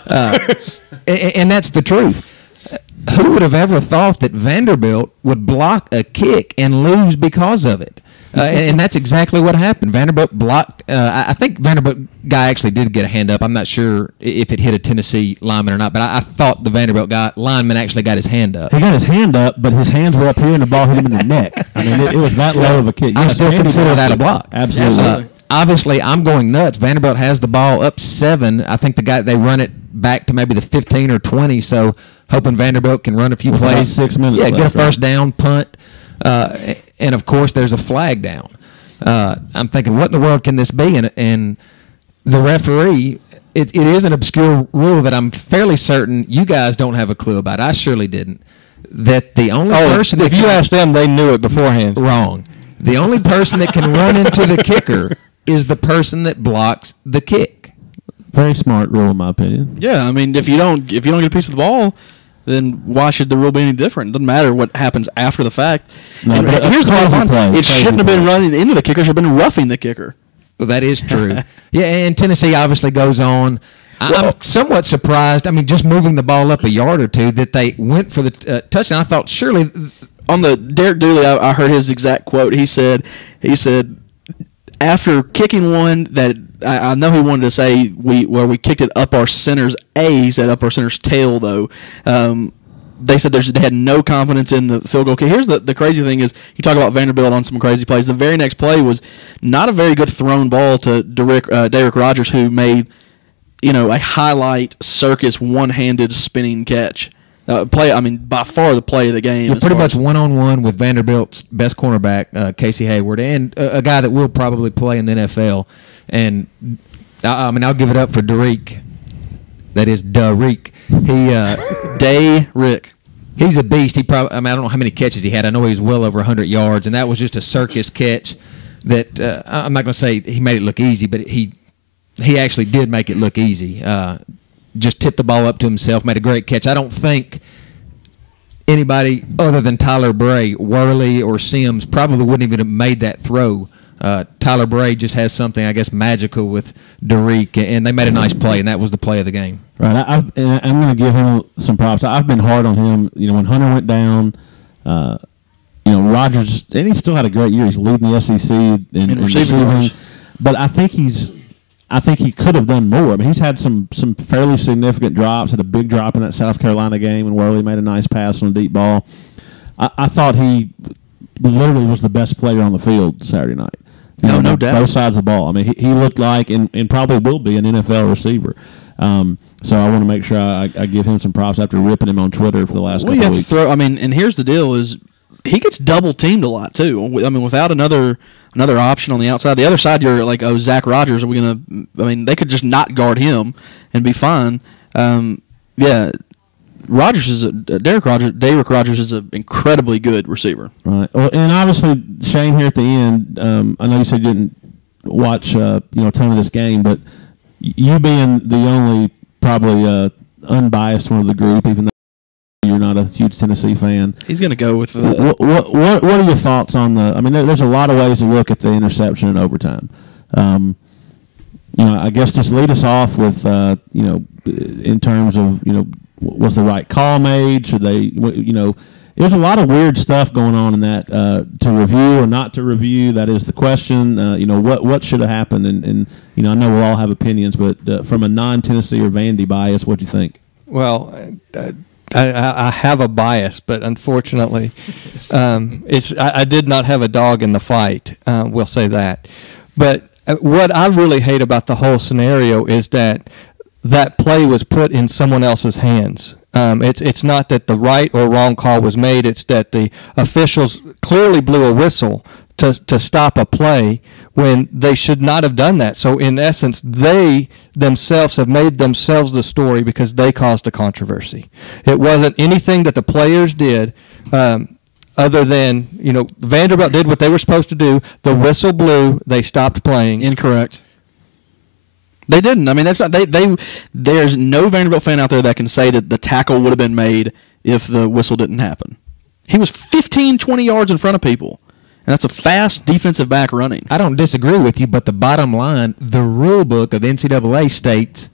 and that's the truth. Who would have ever thought that Vanderbilt would block a kick and lose because of it? And that's exactly what happened. Vanderbilt blocked. I think Vanderbilt guy actually did get a hand up. I'm not sure if it hit a Tennessee lineman or not, but I thought the Vanderbilt lineman actually got his hand up. He got his hand up, but his hands were up here and the ball hit him in the neck. I mean, it was that low of a kick. I still consider that a block. Absolutely. Obviously, I'm going nuts. Vanderbilt has the ball up 7. I think they run it back to maybe the 15 or 20, so hoping Vanderbilt can run a few plays. About 6 minutes Yeah, left, get a first right? down, punt. And, of course, there's a flag down. I'm thinking, what in the world can this be? And the referee, it is an obscure rule that I'm fairly certain you guys don't have a clue about. I surely didn't. That the only person if that you can, asked them, they knew it beforehand. wrong. The only person that can run into the kicker is the person that blocks the kick. Very smart rule, in my opinion. Yeah, I mean, if you don't get a piece of the ball, then why should the rule be any different? It doesn't matter what happens after the fact. No, And but here's the crazy bottom line. play, It crazy shouldn't have been play. running into the kicker. It should have been roughing the kicker. Well, that is true. Yeah, and Tennessee obviously goes on. I'm somewhat surprised. I mean, just moving the ball up a yard or two, that they went for the touchdown. I thought surely On the Derek Dooley, I heard his exact quote. He said, after kicking one that I know he wanted to say we kicked it up our center's he said up our center's tail though. They said they had no confidence in the field goal kick. Here's the crazy thing is you talk about Vanderbilt on some crazy plays. The very next play was not a very good thrown ball to Derek Rogers, who made a highlight circus one-handed spinning catch. By far the play of the game. you're pretty much one-on-one with Vanderbilt's best cornerback, Casey Hayward, and a guy that will probably play in the NFL. And I'll give it up for Derek. That is Derek. Rick. He's a beast. He probably. I don't know how many catches he had. I know he was well over 100 yards, and that was just a circus catch. That I'm not going to say he made it look easy, but he actually did make it look easy. Just tipped the ball up to himself, made a great catch. I don't think anybody other than Tyler Bray, Worley, or Sims probably wouldn't even have made that throw. Tyler Bray just has something, I guess, magical with Derek, and they made a nice play, and that was the play of the game. Right. I'm going to give him some props. I've been hard on him. When Hunter went down, Rogers, and he still had a great year. He's leading the SEC in receiving yards. But I think he could have done more. I mean, he's had some fairly significant drops. Had a big drop in that South Carolina game when Worley made a nice pass on a deep ball. I thought he literally was the best player on the field Saturday night. No doubt. Both sides of the ball. I mean, he looked like and probably will be an NFL receiver. So I want to make sure I give him some props after ripping him on Twitter for the last couple of weeks. And here's the deal is he gets double teamed a lot too. I mean, without another option on the outside. The other side, you're like, Zach Rogers, are we going to – I mean, they could just not guard him and be fine. Derek Rogers is an incredibly good receiver. Right. Well, and obviously, Shane, here at the end, I know you said you didn't watch a ton of this game, but you being the only probably unbiased one of the group, even though you're not a huge Tennessee fan. He's going to go with what are your thoughts on the? I mean, there's a lot of ways to look at the interception in overtime. I guess just lead us off with in terms of was the right call made? Should they there's a lot of weird stuff going on in that to review or not to review. That is the question. What should have happened? And I know we'll all have opinions, but from a non-Tennessee or Vandy bias, what do you think? Well, I have a bias, but unfortunately, I did not have a dog in the fight. We'll say that. But what I really hate about the whole scenario is that play was put in someone else's hands. It's not that the right or wrong call was made. It's that the officials clearly blew a whistle to stop a play when they should not have done that. So in essence, they themselves have made themselves the story because they caused a controversy. It wasn't anything that the players did other than, Vanderbilt did what they were supposed to do. The whistle blew. They stopped playing. Incorrect. They didn't. I mean, that's not. There's no Vanderbilt fan out there that can say that the tackle would have been made if the whistle didn't happen. He was 15, 20 yards in front of people. And that's a fast defensive back running. I don't disagree with you, but the bottom line, the rule book of NCAA states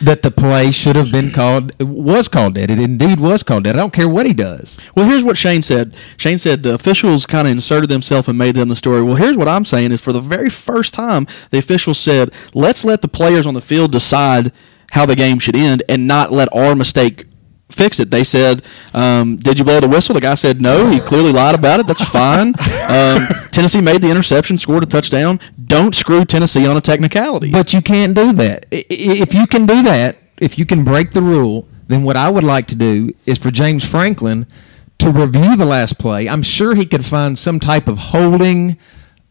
that the play should have been was called dead. It indeed was called dead. I don't care what he does. Well, here's what Shane said. Shane said the officials kind of inserted themselves and made them the story. Well, here's what I'm saying is for the very first time, the officials said, let's let the players on the field decide how the game should end and not let our mistake fix it. They said, did you blow the whistle? The guy said no. He clearly lied about it. That's fine. Tennessee made the interception, scored a touchdown. Don't screw Tennessee on a technicality. But you can't do that. If you can do that, if you can break the rule, then what I would like to do is for James Franklin to review the last play. I'm sure he could find some type of holding,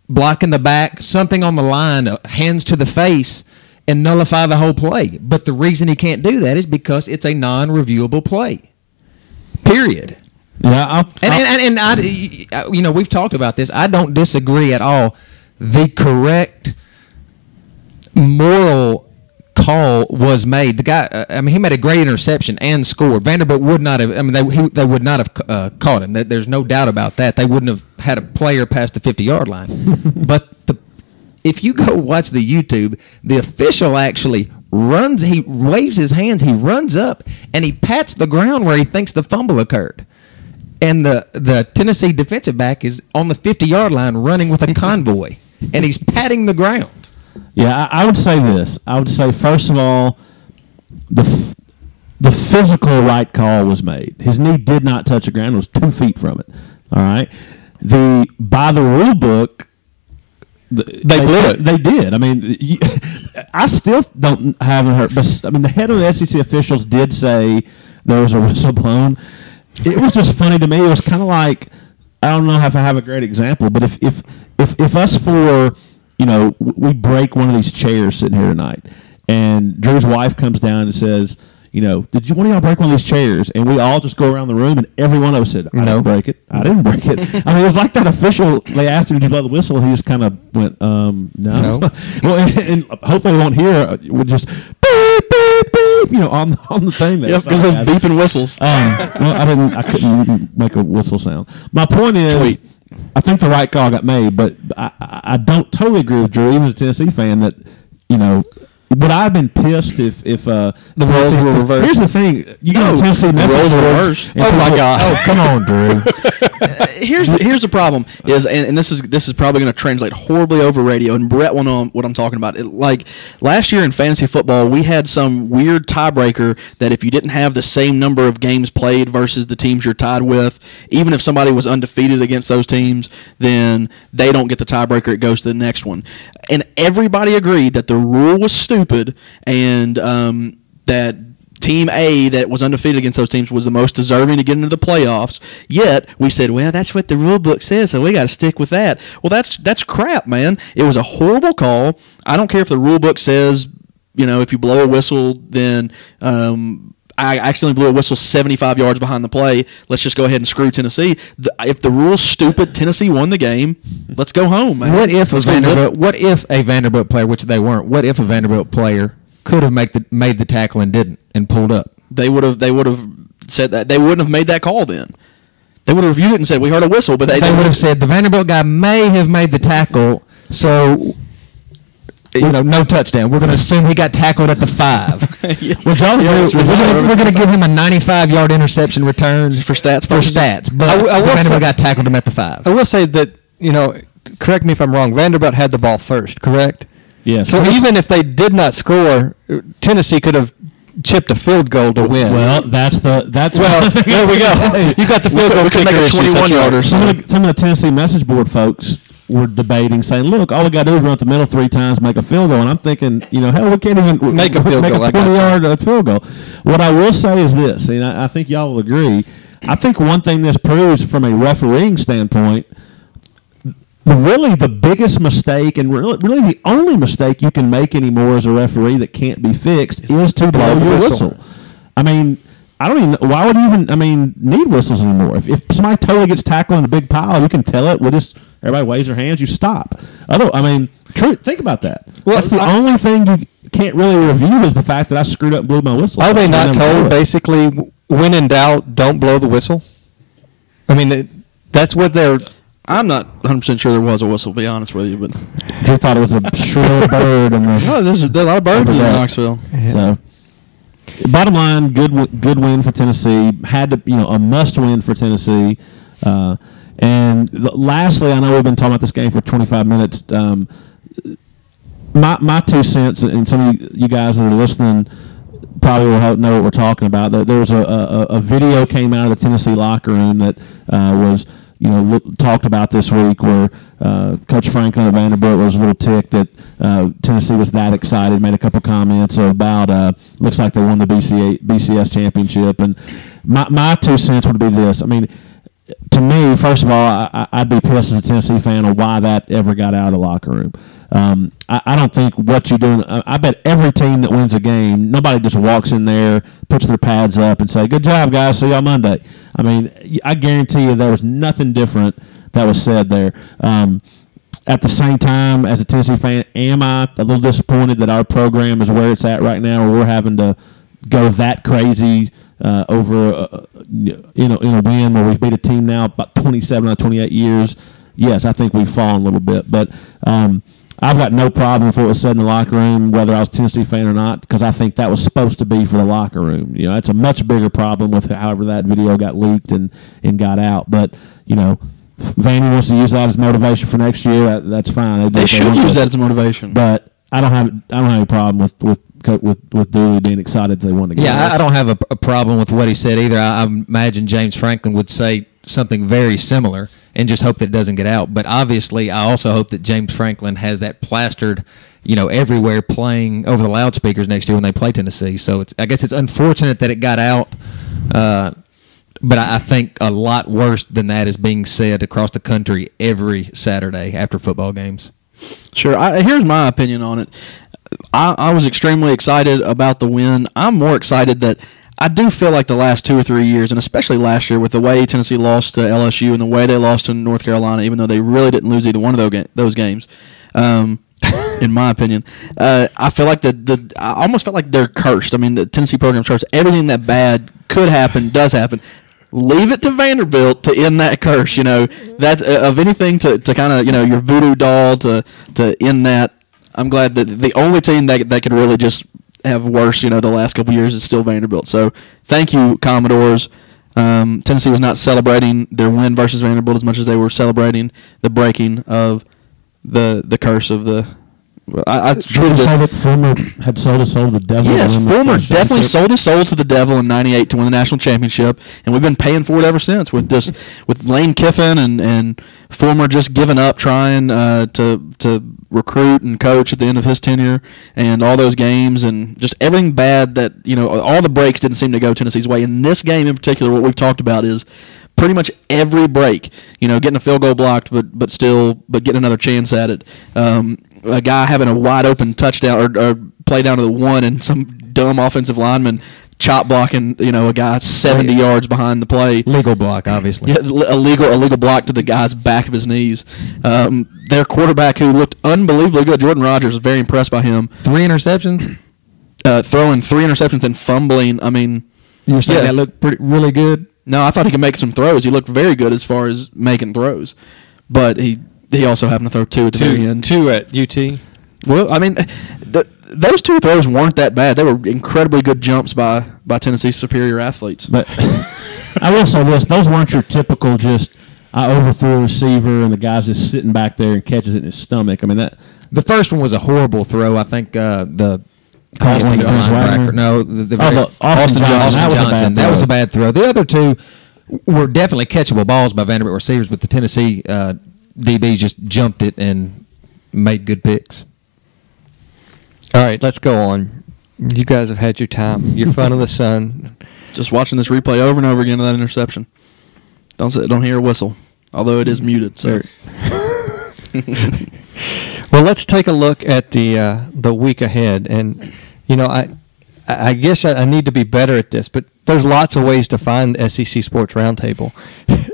block in the back, something on the line, hands to the face, and nullify the whole play. But the reason he can't do that is because it's a non-reviewable play. Period. Yeah, and I, you know, we've talked about this. I don't disagree at all. The correct moral call was made. The guy, I mean, he made a great interception and scored. Vanderbilt would not have. I mean, they would not have caught him. There's no doubt about that. They wouldn't have had a player past the 50-yard line. But if you go watch the YouTube, the official actually runs. He waves his hands. He runs up and he pats the ground where he thinks the fumble occurred. And the Tennessee defensive back is on the 50-yard line running with a convoy, and he's patting the ground. Yeah, I would say this. I would say, first of all, the physical right call was made. His knee did not touch the ground. It was 2 feet from it. All right? By the rule book, they blew it. They did. I mean, I still haven't heard. But I mean, the head of the SEC officials did say there was a whistle blown. It was just funny to me. It was kind of like, I don't know if I have a great example, but if us four, you know, we break one of these chairs sitting here tonight, and Drew's wife comes down and says, you know, did one of y'all break one of these chairs? And we all just go around the room, and every one of us said, I didn't break it. I didn't break it. I mean, it was like that official, they asked him, did you blow the whistle? And he just kind of went, no. Well, and hopefully we won't hear, we'll just beep, beep, beep, you know, on the thing there. Yep, because of beeping whistles. Well, I couldn't make a whistle sound. My point is, Tweet. I think the right call got made, but I don't totally agree with Drew, even as a Tennessee fan, that, you know, would I have been pissed if the roles were reversed? Here's the thing: you go to Tennessee roles were reversed. Oh my God! Oh, come on, Drew. Here's the problem is, and this is probably going to translate horribly over radio. And Brett will know what I'm talking about. Like last year in fantasy football, we had some weird tiebreaker that if you didn't have the same number of games played versus the teams you're tied with, even if somebody was undefeated against those teams, then they don't get the tiebreaker. It goes to the next one. And everybody agreed that the rule was stupid and that Team A that was undefeated against those teams was the most deserving to get into the playoffs. Yet we said, well, that's what the rule book says, so we got to stick with that. Well, that's crap, man. It was a horrible call. I don't care if the rule book says, you know, if you blow a whistle, then I accidentally blew a whistle 75 yards behind the play. Let's just go ahead and screw Tennessee. If the rule's stupid, Tennessee won the game. Let's go home, man. What if a Vanderbilt player, which they weren't, what if a Vanderbilt player could have made the tackle and didn't and pulled up? They would have said that. They wouldn't have made that call then. They would have reviewed it and said, we heard a whistle, but they would have said the Vanderbilt guy may have made the tackle, so you know, no touchdown. We're going to assume he got tackled at the 5. We're going to give him a 95-yard interception return for stats. But Vanderbilt got tackled him at the 5. I will say that, you know, correct me if I'm wrong, Vanderbilt had the ball first, correct? Yes. So even if they did not score, Tennessee could have chipped a field goal to win. Well, that's there we go. You got the field goal. We could make a 21-yarder. Some of the Tennessee message board folks were debating, saying, look, all we got to do is run up the middle 3 times, make a field goal. And I'm thinking, you know, hell, we can't even make a field goal. Make a 20-yard field goal. What I will say is this, and I think y'all will agree, I think one thing this proves from a refereeing standpoint, really the biggest mistake and really the only mistake you can make anymore as a referee that can't be fixed is to blow your whistle. I mean, I don't even. Why would you even? Need whistles anymore? If somebody totally gets tackled in a big pile, you can tell it. Everybody waves their hands. You stop. Think about that. Well, that's the only thing you can't really review is the fact that I screwed up and blew my whistle. Are they not told basically, when in doubt, don't blow the whistle? I mean, that's what they're. I'm not 100% sure there was a whistle, to be honest with you, but you thought it was a shrill bird. No, there's a lot of birds in Knoxville. Yeah. So. Bottom line, good win for Tennessee. Had to, a must win for Tennessee. And lastly, I know we've been talking about this game for 25 minutes. My 2 cents, and some of you guys that are listening probably will know what we're talking about. There was a video came out of the Tennessee locker room that was talked about this week, where Coach Franklin of Vanderbilt was a little ticked that Tennessee was that excited. Made a couple comments about looks like they won the BCS championship. And my 2 cents would be this. I mean, to me, first of all, I'd be pissed as a Tennessee fan on why that ever got out of the locker room. I don't think what you're doing. I bet every team that wins a game, nobody just walks in there, puts their pads up, and say, "Good job, guys. See y'all Monday." I mean, I guarantee you there was nothing different that was said there. At the same time, as a Tennessee fan, am I a little disappointed that our program is where it's at right now, where we're having to go that crazy over in a win where we've beat a team now about 27 out of 28 years? Yes, I think we've fallen a little bit, but I've got no problem with what was said in the locker room, whether I was a Tennessee fan or not, because I think that was supposed to be for the locker room. It's a much bigger problem with however that video got leaked and got out. But Vandy wants to use that as motivation for next year. That's fine. They should use that as motivation. But I don't have any problem with Dooley being excited that they won the game. Yeah, I don't have a problem with what he said either. I imagine James Franklin would say something very similar and just hope that it doesn't get out. But obviously, I also hope that James Franklin has that plastered, everywhere, playing over the loudspeakers next year when they play Tennessee. So I guess it's unfortunate that it got out, but I think a lot worse than that is being said across the country every Saturday after football games. Sure. Here's my opinion on it. I was extremely excited about the win. I'm more excited that I do feel like the last 2 or 3 years, and especially last year with the way Tennessee lost to LSU and the way they lost to North Carolina, even though they really didn't lose either one of those games, in my opinion, I feel like I almost felt like they're cursed. I mean, the Tennessee program's cursed. Everything that bad could happen does happen. Leave it to Vanderbilt to end that curse. That's of anything to kind of your voodoo doll to end that. I'm glad that the only team that could really just have worse, the last couple of years is still Vanderbilt. So thank you, Commodores. Tennessee was not celebrating their win versus Vanderbilt as much as they were celebrating the breaking of the curse of the. I truly Former had sold his soul to the devil. Yes, Former definitely sold his soul to the devil in '98 to win the national championship, and we've been paying for it ever since with Lane Kiffin and Former just giving up trying to recruit and coach at the end of his tenure, and all those games and just everything bad that all the breaks didn't seem to go Tennessee's way. In this game in particular, what we've talked about is pretty much every break, getting a field goal blocked, but getting another chance at it. A guy having a wide open touchdown or play down to the one, and some dumb offensive lineman chop blocking, a guy 70 yards behind the play. Legal block, obviously. Yeah, a legal block to the guy's back of his knees. Their quarterback, who looked unbelievably good, Jordan Rogers, was very impressed by him. 3 interceptions? Throwing 3 interceptions and fumbling. I mean, you were saying that looked really good? No, I thought he could make some throws. He looked very good as far as making throws, but he also happened to throw 2 at the very end. 2 at UT. Well, I mean, those 2 throws weren't that bad. They were incredibly good jumps by Tennessee's superior athletes. But I will say this: those weren't your typical just I overthrew a receiver and the guy's just sitting back there and catches it in his stomach. I mean that. The first one was a horrible throw. I think the Austin Johnson. No, Austin Johnson. That was a bad throw. The other 2 were definitely catchable balls by Vanderbilt receivers, but the Tennessee DB just jumped it and made good picks. All right, let's go on. You guys have had your time. You're fun of the sun. Just watching this replay over and over again of that interception. Don't hear a whistle, although it is muted. So. Well, let's take a look at the week ahead, and I guess I need to be better at this, but there's lots of ways to find SEC Sports Roundtable,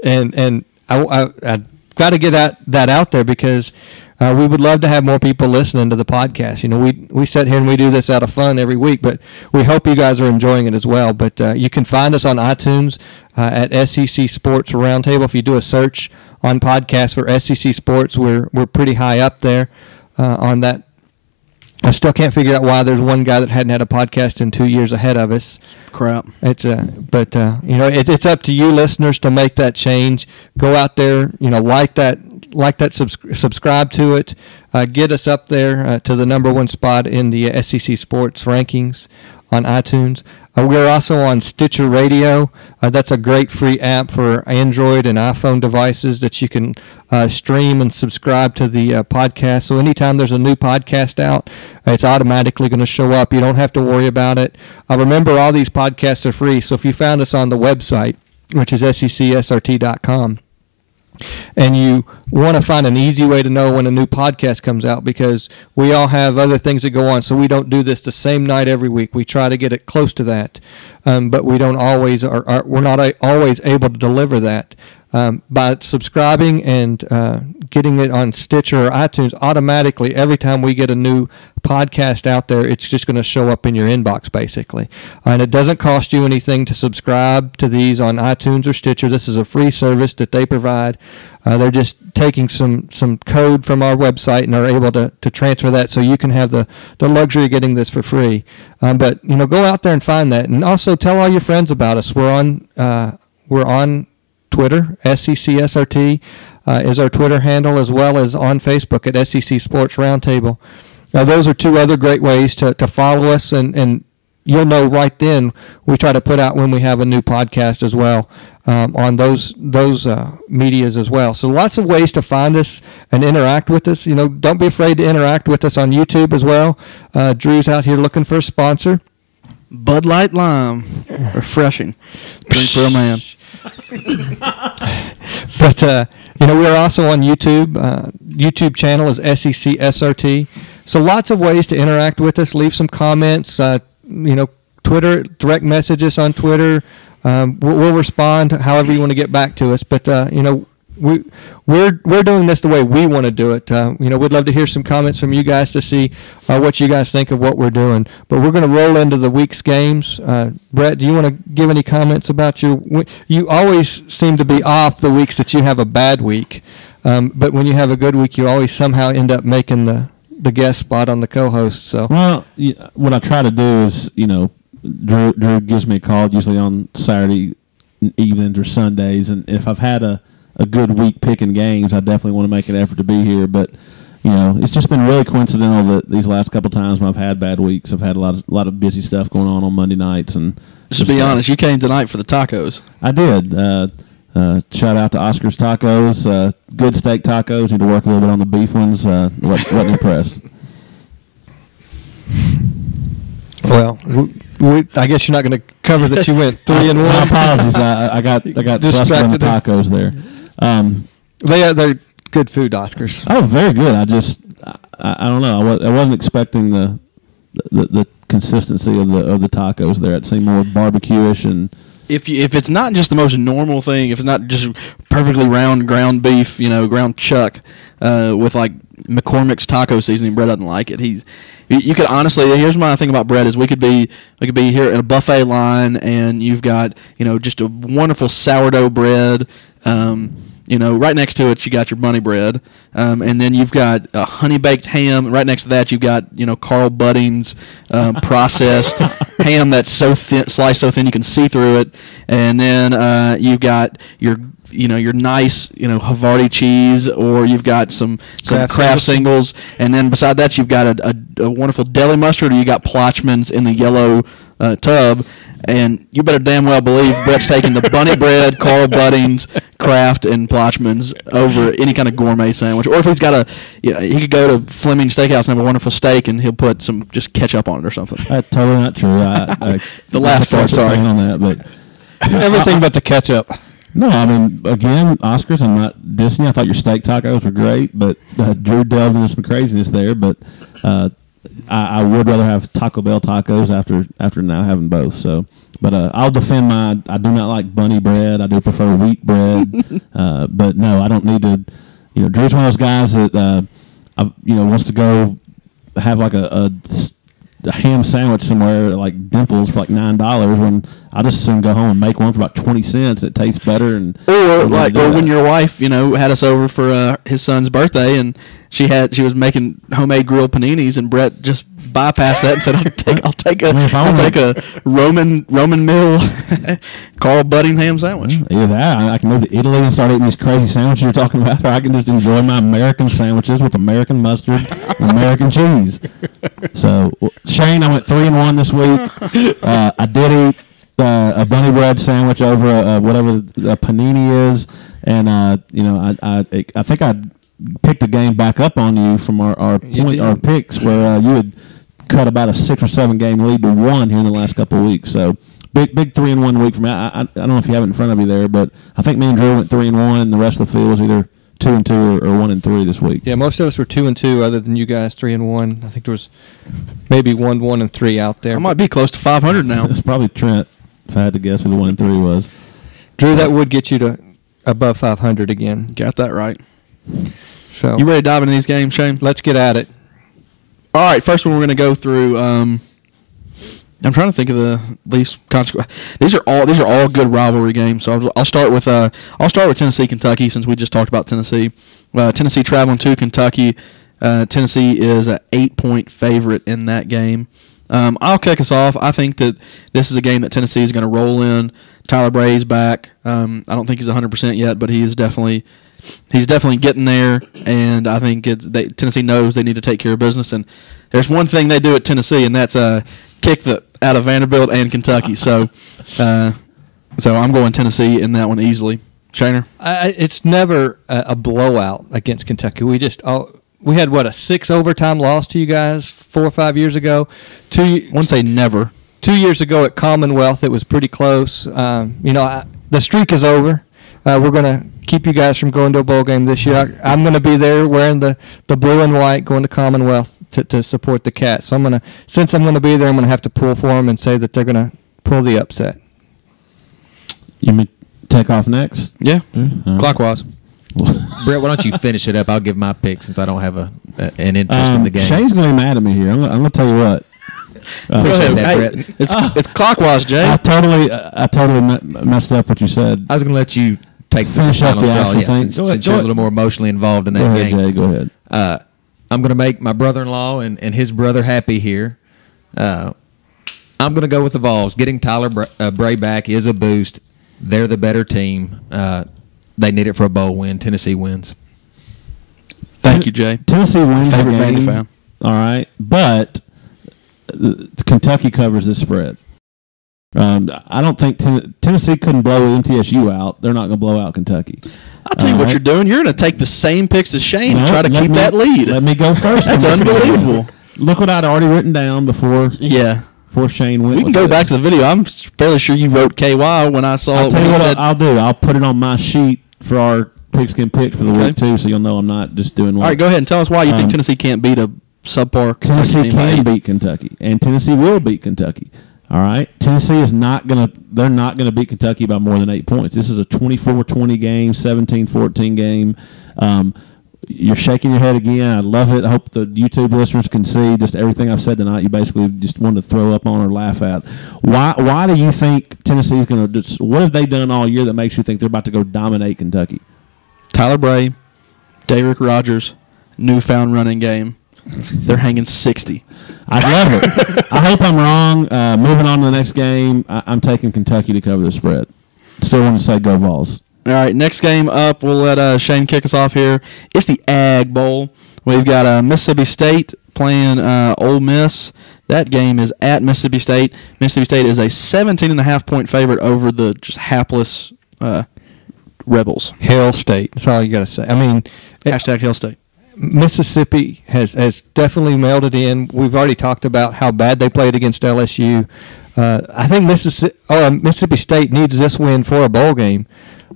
and I got to get that out there because we would love to have more people listening to the podcast. We sit here and we do this out of fun every week, but we hope you guys are enjoying it as well. But you can find us on iTunes at SEC Sports Roundtable. If you do a search on podcasts for SEC Sports, we're pretty high up there on that I still can't figure out why there's one guy that hadn't had a podcast in 2 years ahead of us. Crap. It's it's up to you listeners to make that change. Go out there, like that, subscribe to it, get us up there to the number one spot in the SEC Sports rankings on iTunes. We're also on Stitcher Radio. That's a great free app for Android and iPhone devices that you can stream and subscribe to the podcast. So anytime there's a new podcast out, it's automatically going to show up. You don't have to worry about it. Remember, all these podcasts are free. So if you found us on the website, which is SECSRT.com, and you want to find an easy way to know when a new podcast comes out, because we all have other things that go on, so we don't do this the same night every week. We try to get it close to that, but we don't always we're not always able to deliver that. By subscribing and getting it on Stitcher or iTunes, automatically every time we get a new podcast out there, it's just going to show up in your inbox basically. And it doesn't cost you anything to subscribe to these on iTunes or Stitcher. This is a free service that they provide. They're just taking some code from our website and are able to transfer that, so you can have the luxury of getting this for free. But go out there and find that, and also tell all your friends about us. We're on Twitter. SECSRT is our Twitter handle, as well as on Facebook at SEC Sports Roundtable. Those are two other great ways to follow us, and you'll know right then we try to put out when we have a new podcast as well on those medias as well. So lots of ways to find us and interact with us. Don't be afraid to interact with us on YouTube as well. Drew's out here looking for a sponsor. Bud Light Lime. Refreshing. Drink for a man. But we're also on YouTube. YouTube channel is SECSRT. So lots of ways to interact with us. Leave some comments. Twitter, direct messages on Twitter. We'll respond however you want to get back to us. But we're doing this the way we want to do it. We'd love to hear some comments from you guys to see what you guys think of what we're doing. But we're going to roll into the week's games. Brett, do you want to give any comments about you always seem to be off the weeks that you have a bad week. But when you have a good week, you always somehow end up making the guest spot on the co-host. So what I try to do is, Drew gives me a call usually on Saturday evenings or Sundays, and if I've had a good week picking games, I definitely want to make an effort to be here. But it's just been really coincidental that these last couple times when I've had bad weeks, I've had a lot of busy stuff going on Monday nights. And just to be honest, you came tonight for the tacos. I did. Shout out to Oscar's Tacos. Good steak tacos. Need to work a little bit on the beef ones. Wasn't impressed. Well, I guess you're not going to cover that you went 3-1. My apologies. I got flustered on the tacos there. They're good food, Oscars. Oh, very good. I don't know. I wasn't expecting the consistency of the tacos there. It seemed more barbecue-ish and. If it's not just the most normal thing, if it's not just perfectly round ground beef, ground chuck with like McCormick's taco seasoning, Brett doesn't like it. You could honestly. Here's my thing about bread is we could be here in a buffet line, and you've got just a wonderful sourdough bread. Right next to it you got your bunny bread, and then you've got a honey baked ham. Right next to that you've got Carl Budding's processed ham that's so thin, sliced so thin you can see through it, and then you've got your nice Havarti cheese, or you've got some Kraft singles, and then beside that you've got a wonderful deli mustard, or you got Plotchman's in the yellow tub. And you better damn well believe Brett's taking the bunny bread, Carl Budding's, Kraft, and Plotchman's over any kind of gourmet sandwich. Or if he's got he could go to Fleming's Steakhouse and have a wonderful steak, and he'll put some just ketchup on it or something. That's totally not true. The last part, sorry. On that, but everything but the ketchup. No, I mean, again, Oscars, I'm not dissing. I thought your steak tacos were great, but Drew delved into some craziness there. But I would rather have Taco Bell tacos after now having both. So, but I'll defend I do not like bunny bread. I do prefer wheat bread. But no, I don't need to. Drew's one of those guys that wants to go have like a ham sandwich somewhere like Dimples for like $9 when I just assume go home and make one for about 20 cents. It tastes better. Or when your wife, had us over for his son's birthday, and she was making homemade grilled paninis, and Brett just bypassed that and said, "I'll take a Roman meal Carl Buddingham sandwich." Either that, I can move to Italy and start eating these crazy sandwiches you're talking about, or I can just enjoy my American sandwiches with American mustard and American cheese. So, Shane, I went 3-1 this week. I did eat a bunny bread sandwich over whatever a panini is, and I think I picked a game back up on you from our picks where you had cut about a 6 or 7 game lead to 1 here in the last couple of weeks. So big 3-1 week for me. I don't know if you have it in front of you there, but I think me and Drew went 3-1, and the rest of the field was either 2-2 or 1-3 this week. Yeah, most of us were 2-2, other than you guys 3-1. I think there was maybe 1-3 out there. I might be close to 500 now. It's probably Trent, if I had to guess who the 1-3 was. Drew, that would get you to above 500 again. Got that right. So you ready to dive into these games, Shane? Let's get at it. All right, first one we're going to go through. I'm trying to think of the least consequence. These are all good rivalry games. So I'll start with Tennessee, Kentucky, since we just talked about Tennessee. Tennessee traveling to Kentucky. Tennessee is an 8-point favorite in that game. I'll kick us off. I think that this is a game that Tennessee is going to roll in. Tyler Bray's back. I don't think he's 100% yet, but he's definitely getting there, and I think Tennessee knows they need to take care of business. And there's one thing they do at Tennessee, and that's kick out of Vanderbilt and Kentucky. So I'm going Tennessee in that one easily. Shaner? It's never a blowout against Kentucky. We had a 6 overtime loss to you guys 4 or 5 years ago. I wouldn't say never. 2 years ago at Commonwealth, it was pretty close. The streak is over. We're going to keep you guys from going to a bowl game this year. I'm going to be there wearing the blue and white, going to Commonwealth to support the Cats. So since I'm going to be there, I'm going to have to pull for them and say that they're going to pull the upset. You may take off next? Yeah, clockwise. Brett, why don't you finish it up? I'll give my pick since I don't have an interest in the game. Shane's going to be mad at me here. I'm going to tell you what. Appreciate that, Brett. It's clockwise, Jay. I totally messed up what you said. I was going to let you finish up the actual thing. Since you're a little more emotionally involved in that game. Jay, go ahead. I'm going to make my brother-in-law and his brother happy here. I'm going to go with the Vols. Getting Tyler Bray back is a boost. They're the better team. They need it for a bowl win. Tennessee wins. Thank you, Jay. Tennessee wins the Favorite game. Vandy fan. All right, but Kentucky covers this spread. I don't think Tennessee couldn't blow MTSU out. They're not going to blow out Kentucky. I'll tell you what you're doing. You're going to take the same picks as Shane and try to keep that lead. Let me go first. That's unbelievable. Look what I'd already written down before Shane went. We can go back to the video. I'm fairly sure you wrote KY when I saw it. I'll tell you what I'll do. I'll put it on my sheet for our pigskin pick for the week, too, so you'll know I'm not just doing one. All right, go ahead and tell us why you think Tennessee can't beat a subpar Kentucky Tennessee team. Can beat Kentucky, and Tennessee will beat Kentucky. All right, Tennessee is not gonna. They're not gonna beat Kentucky by more than 8 points. This is a 24-20 game, 17-14 game. You're shaking your head again. I love it. I hope the YouTube listeners can see just everything I've said tonight. You basically just wanted to throw up on or laugh at. Why do you think Tennessee's gonna? What have they done all year that makes you think they're about to go dominate Kentucky? Tyler Bray, Derrick Rogers, newfound running game. They're hanging 60. I love it. I hope I'm wrong. Moving on to the next game, I'm taking Kentucky to cover the spread. Still want to say go Vols. All right, next game up, we'll let Shane kick us off here. It's the Ag Bowl. We've got Mississippi State playing Ole Miss. That game is at Mississippi State. Mississippi State is a 17.5-point favorite over the just hapless Rebels. Hail State. That's all you got to say. I mean, Hashtag Hail State. Mississippi has definitely melded in. We've already talked about how bad they played against LSU. I think Mississippi State needs this win for a bowl game.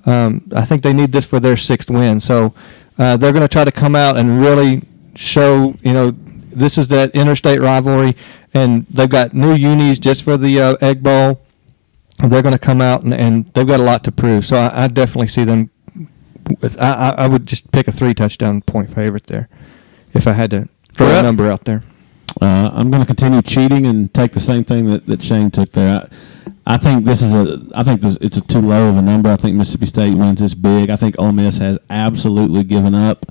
I think they need this for their 6th win. So they're going to try to come out and really show, this is that interstate rivalry, and they've got new unis just for the Egg Bowl. They're going to come out, and they've got a lot to prove. So I definitely see them. I would just pick a 3-touchdown point favorite there if I had to throw a number out there. I'm going to continue cheating and take the same thing that Shane took there. I think it's a too low of a number. I think Mississippi State wins this big. I think Ole Miss has absolutely given up.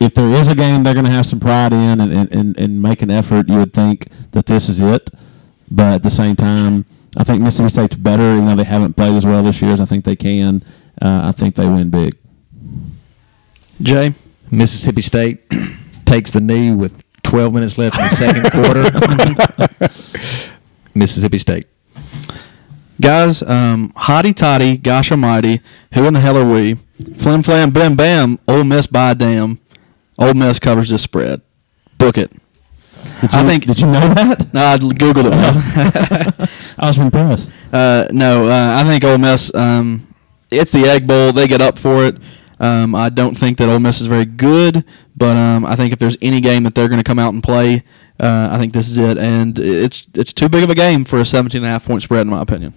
if there is a game they're going to have some pride in and make an effort, you would think that this is it. But at the same time, I think Mississippi State's better, even though they haven't played as well this year as I think they can. I think they win big. Jay? Mississippi State takes the knee with 12 minutes left in the second quarter. Mississippi State. Guys, hotty toddy, gosh almighty, who in the hell are we? Flim flam, bam bam, Ole Miss by damn. Ole Miss covers this spread. Book it. Did you know that? No, I Googled it. I was impressed. I think Ole Miss, it's the Egg Bowl. They get up for it. I don't think that Ole Miss is very good, but I think if there's any game that they're going to come out and play, I think this is it. And it's too big of a game for a 17.5-point spread, in my opinion.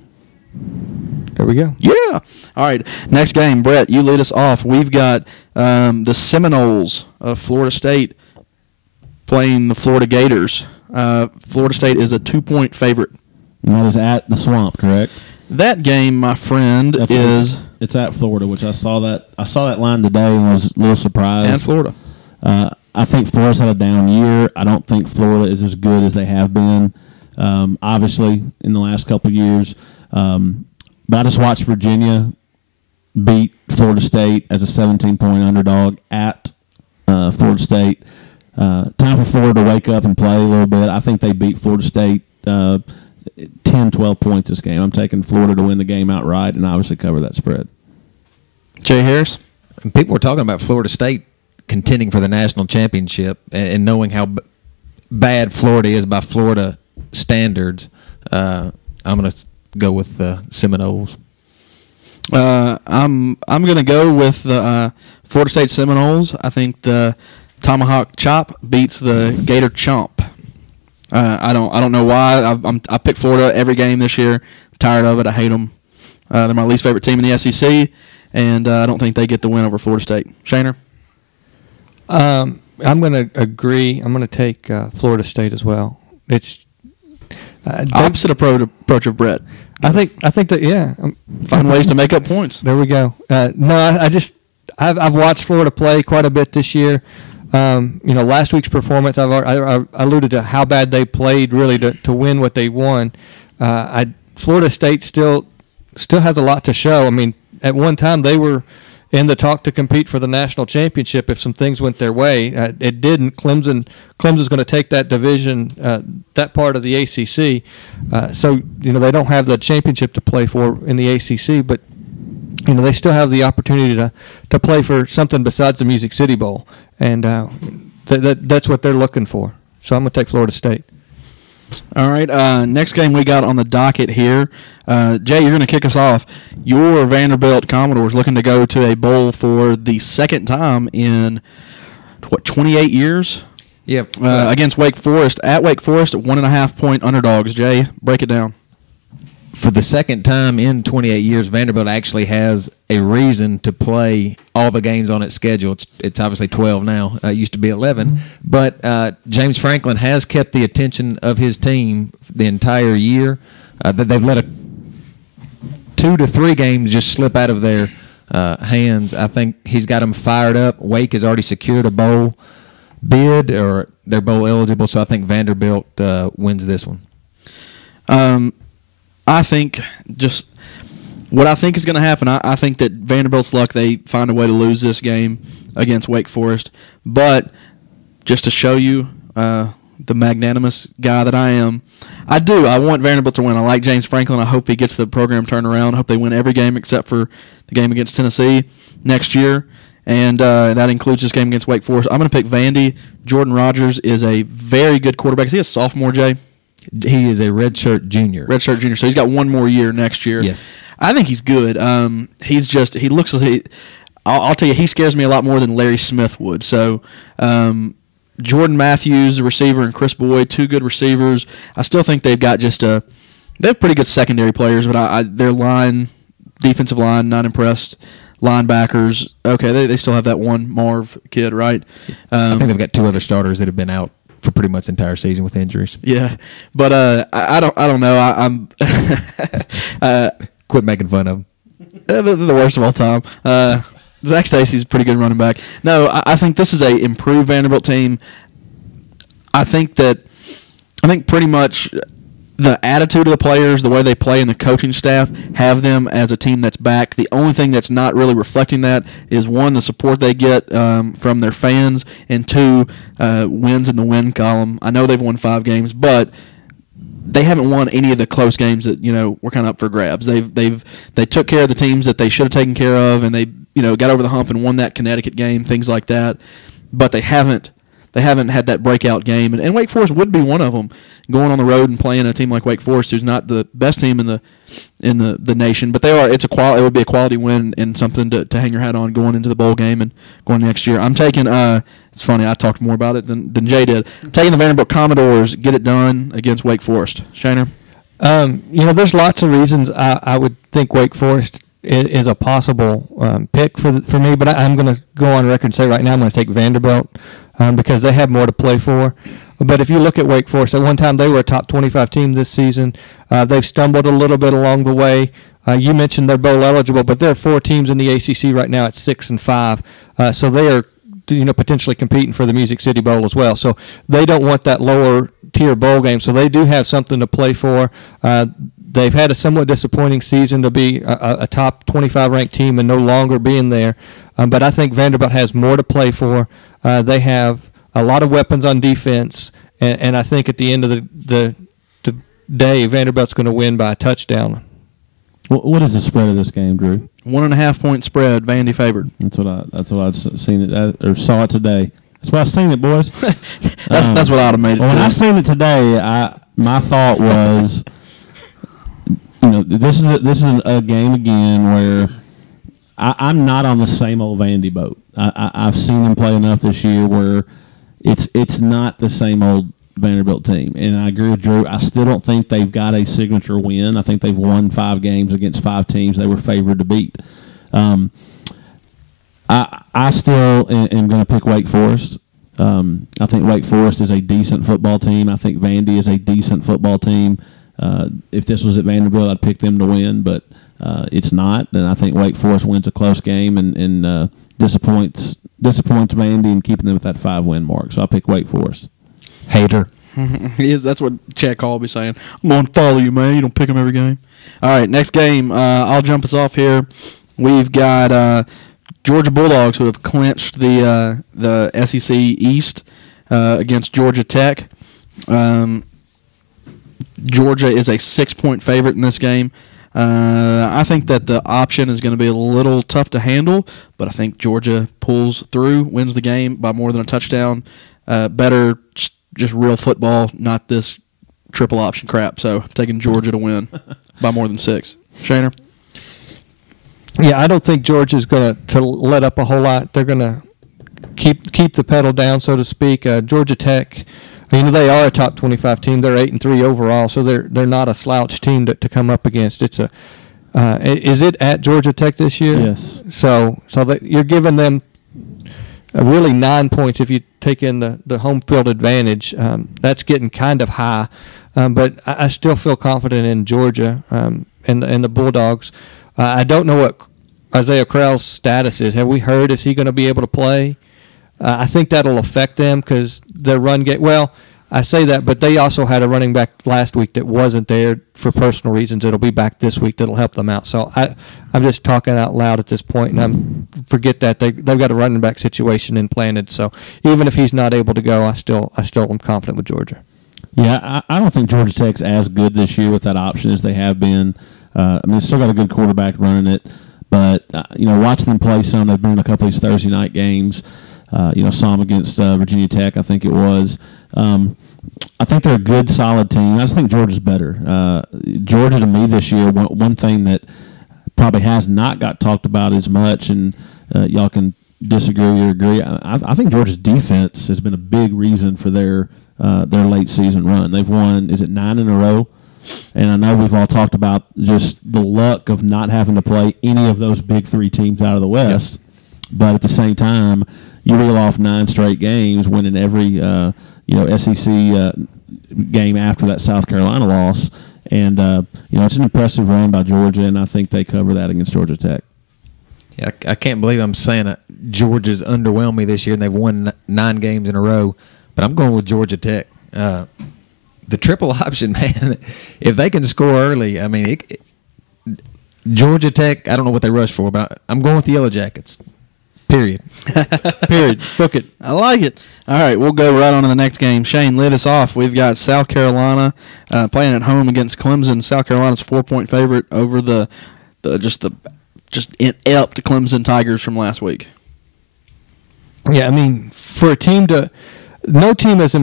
There we go. Yeah. All right. Next game, Brett, you lead us off. We've got the Seminoles of Florida State playing the Florida Gators. Florida State is a 2-point favorite. And that is at the Swamp, correct? That game, my friend, it's at Florida, which I saw that line today and was a little surprised. And Florida. I think Florida's had a down year. I don't think Florida is as good as they have been, obviously, in the last couple of years. But I just watched Virginia beat Florida State as a 17-point underdog at Florida State. Time for Florida to wake up and play a little bit. I think they beat Florida State 10, 12 points this game. I'm taking Florida to win the game outright and obviously cover that spread. Jay Harris? And people were talking about Florida State contending for the national championship and knowing how bad Florida is by Florida standards. I'm going to go with the Seminoles. I'm going to go with the Florida State Seminoles. I think the Tomahawk Chop beats the Gator Chomp. I don't know why. I picked Florida every game this year. I'm tired of it. I hate them. They're my least favorite team in the SEC, and I don't think they get the win over Florida State. Shaner? I'm going to agree. I'm going to take Florida State as well. It's opposite approach of Brett. I think that Find ways to make up points. There we go. I've watched Florida play quite a bit this year. Last week's performance, I alluded to how bad they played really to win what they won. Florida State still has a lot to show. I mean, at one time they were in the talk to compete for the national championship if some things went their way. It didn't. Clemson's going to take that division, that part of the ACC. So they don't have the championship to play for in the ACC, but they still have the opportunity to play for something besides the Music City Bowl, and that's what they're looking for. So I'm going to take Florida State. All right, next game we got on the docket here. Jay, you're going to kick us off. Your Vanderbilt Commodores looking to go to a bowl for the second time in, 28 years? Yeah. Against Wake Forest. At Wake Forest, 1.5-point underdogs. Jay, break it down. For the second time in 28 years, Vanderbilt actually has a reason to play all the games on its schedule. It's obviously 12 now. It used to be 11. But James Franklin has kept the attention of his team the entire year. They've let 2 to 3 games just slip out of their hands. I think he's got them fired up. Wake has already secured a bowl bid, or they're bowl eligible, so I think Vanderbilt wins this one. I think just what I think is going to happen, I think that Vanderbilt's luck, they find a way to lose this game against Wake Forest. But just to show you the magnanimous guy that I am, I want Vanderbilt to win. I like James Franklin. I hope he gets the program turned around. I hope they win every game except for the game against Tennessee next year. And that includes this game against Wake Forest. I'm going to pick Vandy. Jordan Rogers is a very good quarterback. Is he a sophomore, Jay? He is a redshirt junior. Redshirt junior. So he's got one more year next year. Yes. I think he's good. He looks like I'll tell you, he scares me a lot more than Larry Smith would. So Jordan Matthews, the receiver, and Chris Boyd, 2 good receivers. I still think they've got they have pretty good secondary players, but their defensive line, not impressed. Linebackers, okay, they still have that one Marv kid, right? I think they've got 2 other starters that have been out for pretty much the entire season with injuries. Yeah, but I don't know. I'm quit making fun of them. They're the worst of all time. Zach Stacy's a pretty good running back. No, I think this is a improved Vanderbilt team. I think pretty much the attitude of the players, the way they play, and the coaching staff have them as a team that's back. The only thing that's not really reflecting that is, one, the support they get from their fans, and two, wins in the win column. I know they've won 5 games, but they haven't won any of the close games that were kind of up for grabs. They took care of the teams that they should have taken care of, and they got over the hump and won that Connecticut game, things like that. But they haven't had that breakout game, and Wake Forest would be one of them. Going on the road and playing a team like Wake Forest, who's not the best team in the nation, but they are. It would be a quality win and something to hang your hat on going into the bowl game and going next year. I'm taking. It's funny, I talked more about it than Jay did. Taking the Vanderbilt Commodores, get it done against Wake Forest. Shaner? There's lots of reasons I would think Wake Forest is a possible pick for me, but I'm going to go on record and say right now I'm going to take Vanderbilt because they have more to play for. But if you look at Wake Forest, at one time they were a top 25 team this season. They've stumbled a little bit along the way. You mentioned they're bowl eligible, but there are 4 teams in the ACC right now at 6 and 5. So they are potentially competing for the Music City Bowl as well. So they don't want that lower tier bowl game. So they do have something to play for. They've had a somewhat disappointing season to be a top 25 ranked team and no longer being there. But I think Vanderbilt has more to play for. They have a lot of weapons on defense, and I think at the end of the day, Vanderbilt's going to win by a touchdown. What is the spread of this game, Drew? 1.5 point spread, Vandy favored. That's what I'd seen it or saw it today. That's why I seen it, boys. That's what I'd have made it. When I seen it today, my thought was, this is a game again where I'm not on the same old Vandy boat. I've seen them play enough this year where it's not the same old Vanderbilt team. And I agree with Drew. I still don't think they've got a signature win. I think they've won 5 games against 5 teams they were favored to beat. I still am going to pick Wake Forest. I think Wake Forest is a decent football team. I think Vandy is a decent football team. If this was at Vanderbilt, I'd pick them to win, but it's not. And I think Wake Forest wins a close game and disappoints Vandy in keeping them at that 5-win mark. So I'll pick Wake Forest. Hater. That's what Chad Call will be saying. I'm going to follow you, man. You don't pick them every game. All right, next game. I'll jump us off here. We've got Georgia Bulldogs, who have clinched the SEC East against Georgia Tech. Georgia is a 6-point favorite in this game. I think that the option is going to be a little tough to handle, but I think Georgia pulls through, wins the game by more than a touchdown. Better just real football, not this triple option crap. So I'm taking Georgia to win by more than 6. Shaner? Yeah, I don't think Georgia's going to let up a whole lot. They're going to keep the pedal down, so to speak. Georgia Tech, they are a top 25 team. They're 8-3 overall, so they're not a slouch team to come up against. It's is it at Georgia Tech this year? Yes. So that you're giving them really 9 points if you take in the home field advantage. That's getting kind of high, but I still feel confident in Georgia and the Bulldogs. I don't know what Isaiah Crowell's status is. Have we heard, is he going to be able to play? I think that'll affect them because their run game. Well, I say that, but they also had a running back last week that wasn't there for personal reasons. It'll be back this week. That'll help them out. So I'm just talking out loud at this point, and forget that they've got a running back situation implanted. So even if he's not able to go, I still am confident with Georgia. Yeah, I don't think Georgia Tech's as good this year with that option as they have been. They still got a good quarterback running it, but watching them play some, they've been in a couple of these Thursday night games. Saw them against Virginia Tech, I think it was. I think they're a good, solid team. I just think Georgia's better. Georgia, to me, this year, one thing that probably has not got talked about as much, and y'all can disagree or agree, I think Georgia's defense has been a big reason for their late season run. They've won, 9 in a row? And I know we've all talked about just the luck of not having to play any of those big 3 teams out of the West. Yep. But at the same time, you reel off 9 straight games, winning every SEC game after that South Carolina loss, and it's an impressive run by Georgia, and I think they cover that against Georgia Tech. Yeah, I can't believe I'm saying it. Georgia's underwhelmed me this year, and they've won 9 games in a row. But I'm going with Georgia Tech. The triple option, man, if they can score early, I mean, Georgia Tech, I don't know what they rush for, but I'm going with the Yellow Jackets. Period. Period. Book it. I like it. All right, we'll go right on to the next game. Shane, lead us off. We've got South Carolina playing at home against Clemson. South Carolina's 4-point favorite over the inept Clemson Tigers from last week. Yeah, I mean, for a team no team has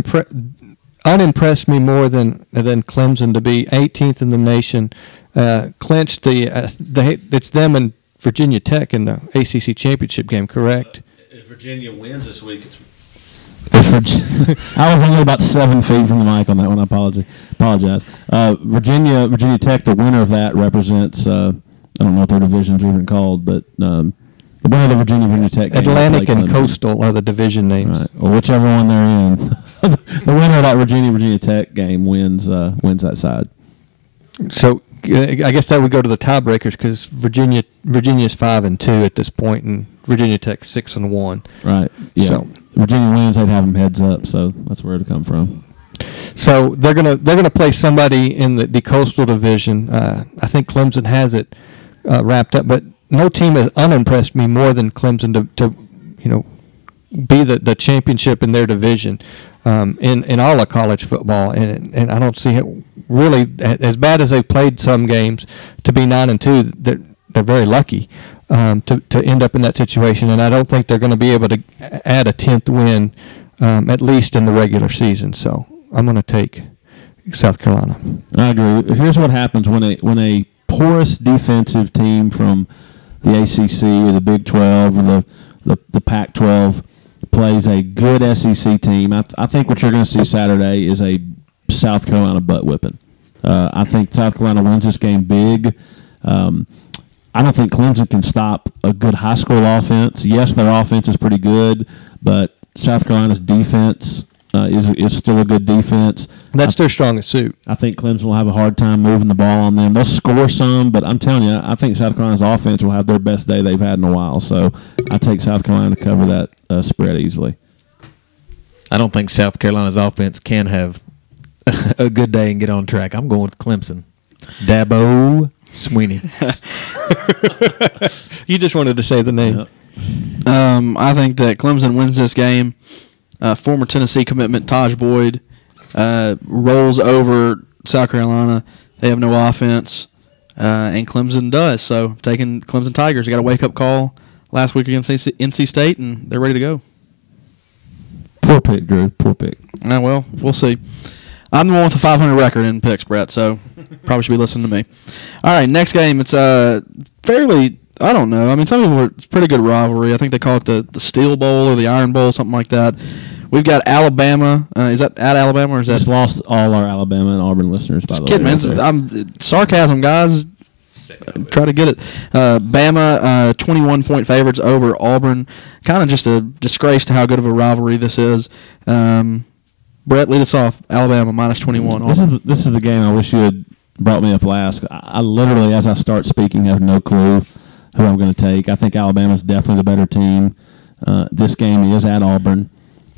unimpressed me more than Clemson to be 18th in the nation. Clinched it's them and Virginia Tech in the ACC championship game, correct? If Virginia wins this week, I was only about 7 feet from the mic on that one. I apologize. Virginia Tech, the winner of that represents. I don't know what their divisions are even called, but the winner of the Virginia Tech game. Atlantic and Coastal are the division names. Right. Or whichever one they're in. The winner of that Virginia Tech game wins that side. So I guess that would go to the tiebreakers because Virginia's 5-2 at this point, and Virginia Tech 6-1. Right. Yeah. So Virginia wins, they'd have them heads up. So that's where it'd come from. So they're gonna play somebody in the Coastal Division. I think Clemson has it wrapped up, but no team has unimpressed me more than Clemson to be the championship in their division in all of college football, and I don't see it really as bad as they've played some games to be 9-2. They're very lucky to end up in that situation, and I don't think they're going to be able to add a 10th win at least in the regular season. So I'm going to take South Carolina. I agree. Here's what happens when a porous defensive team from the ACC or the Big 12 or the Pac-12 plays a good SEC team. I think what you're going to see Saturday is a South Carolina butt whipping. I think South Carolina wins this game big. I don't think Clemson can stop a good high school offense. Yes, their offense is pretty good, but South Carolina's defense is still a good defense. That's their strongest suit. I think Clemson will have a hard time moving the ball on them. They'll score some, but I'm telling you, I think South Carolina's offense will have their best day they've had in a while. So I take South Carolina to cover that spread easily. I don't think South Carolina's offense can have a good day and get on track. I'm going with Clemson. Dabo Sweeney. You just wanted to say the name. Yep. I think that Clemson wins this game. Former Tennessee commitment Taj Boyd rolls over South Carolina. They have no offense, and Clemson does. So taking Clemson Tigers. They got a wake-up call last week against NC State, and they're ready to go. Poor pick, Drew. Poor pick. Well, we'll see. I'm the one with a 500 record in picks, Brett, so probably should be listening to me. All right, next game. It's fairly, I don't know. I mean, some people it's a pretty good rivalry. I think they call it the Steel Bowl or the Iron Bowl, something like that. We've got Alabama. Is that at Alabama or is that? Just lost all our Alabama and Auburn listeners, by the way. Kidding, man. I'm sarcasm, guys. Try to get it. Bama, 21-point favorites over Auburn. Kind of just a disgrace to how good of a rivalry this is. Brett, lead us off. Alabama -21. This is the game I wish you had brought me up last. I literally, as I start speaking, have no clue who I'm going to take. I think Alabama's definitely the better team. This game is at Auburn.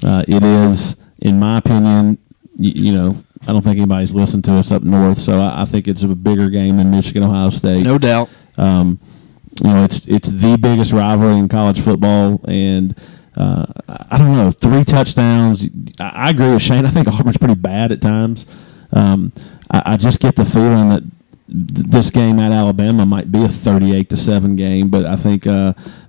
It is, in my opinion, I don't think anybody's listened to us up north, so I think it's a bigger game than Michigan-Ohio State. No doubt. It's the biggest rivalry in college football, and I don't know, 3 touchdowns. I agree with Shane. I think Auburn's pretty bad at times. I just get the feeling that this game at Alabama might be a 38-7 game, but I think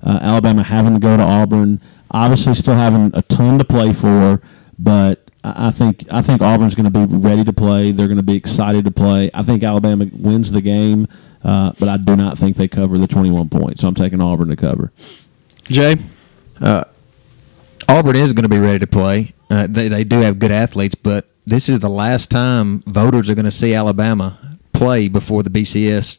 Alabama having to go to Auburn, obviously still having a ton to play for, but I think Auburn's going to be ready to play. They're going to be excited to play. I think Alabama wins the game, but I do not think they cover the 21 points, so I'm taking Auburn to cover. Jay? Auburn is going to be ready to play. They do have good athletes, but this is the last time voters are going to see Alabama play before the BCS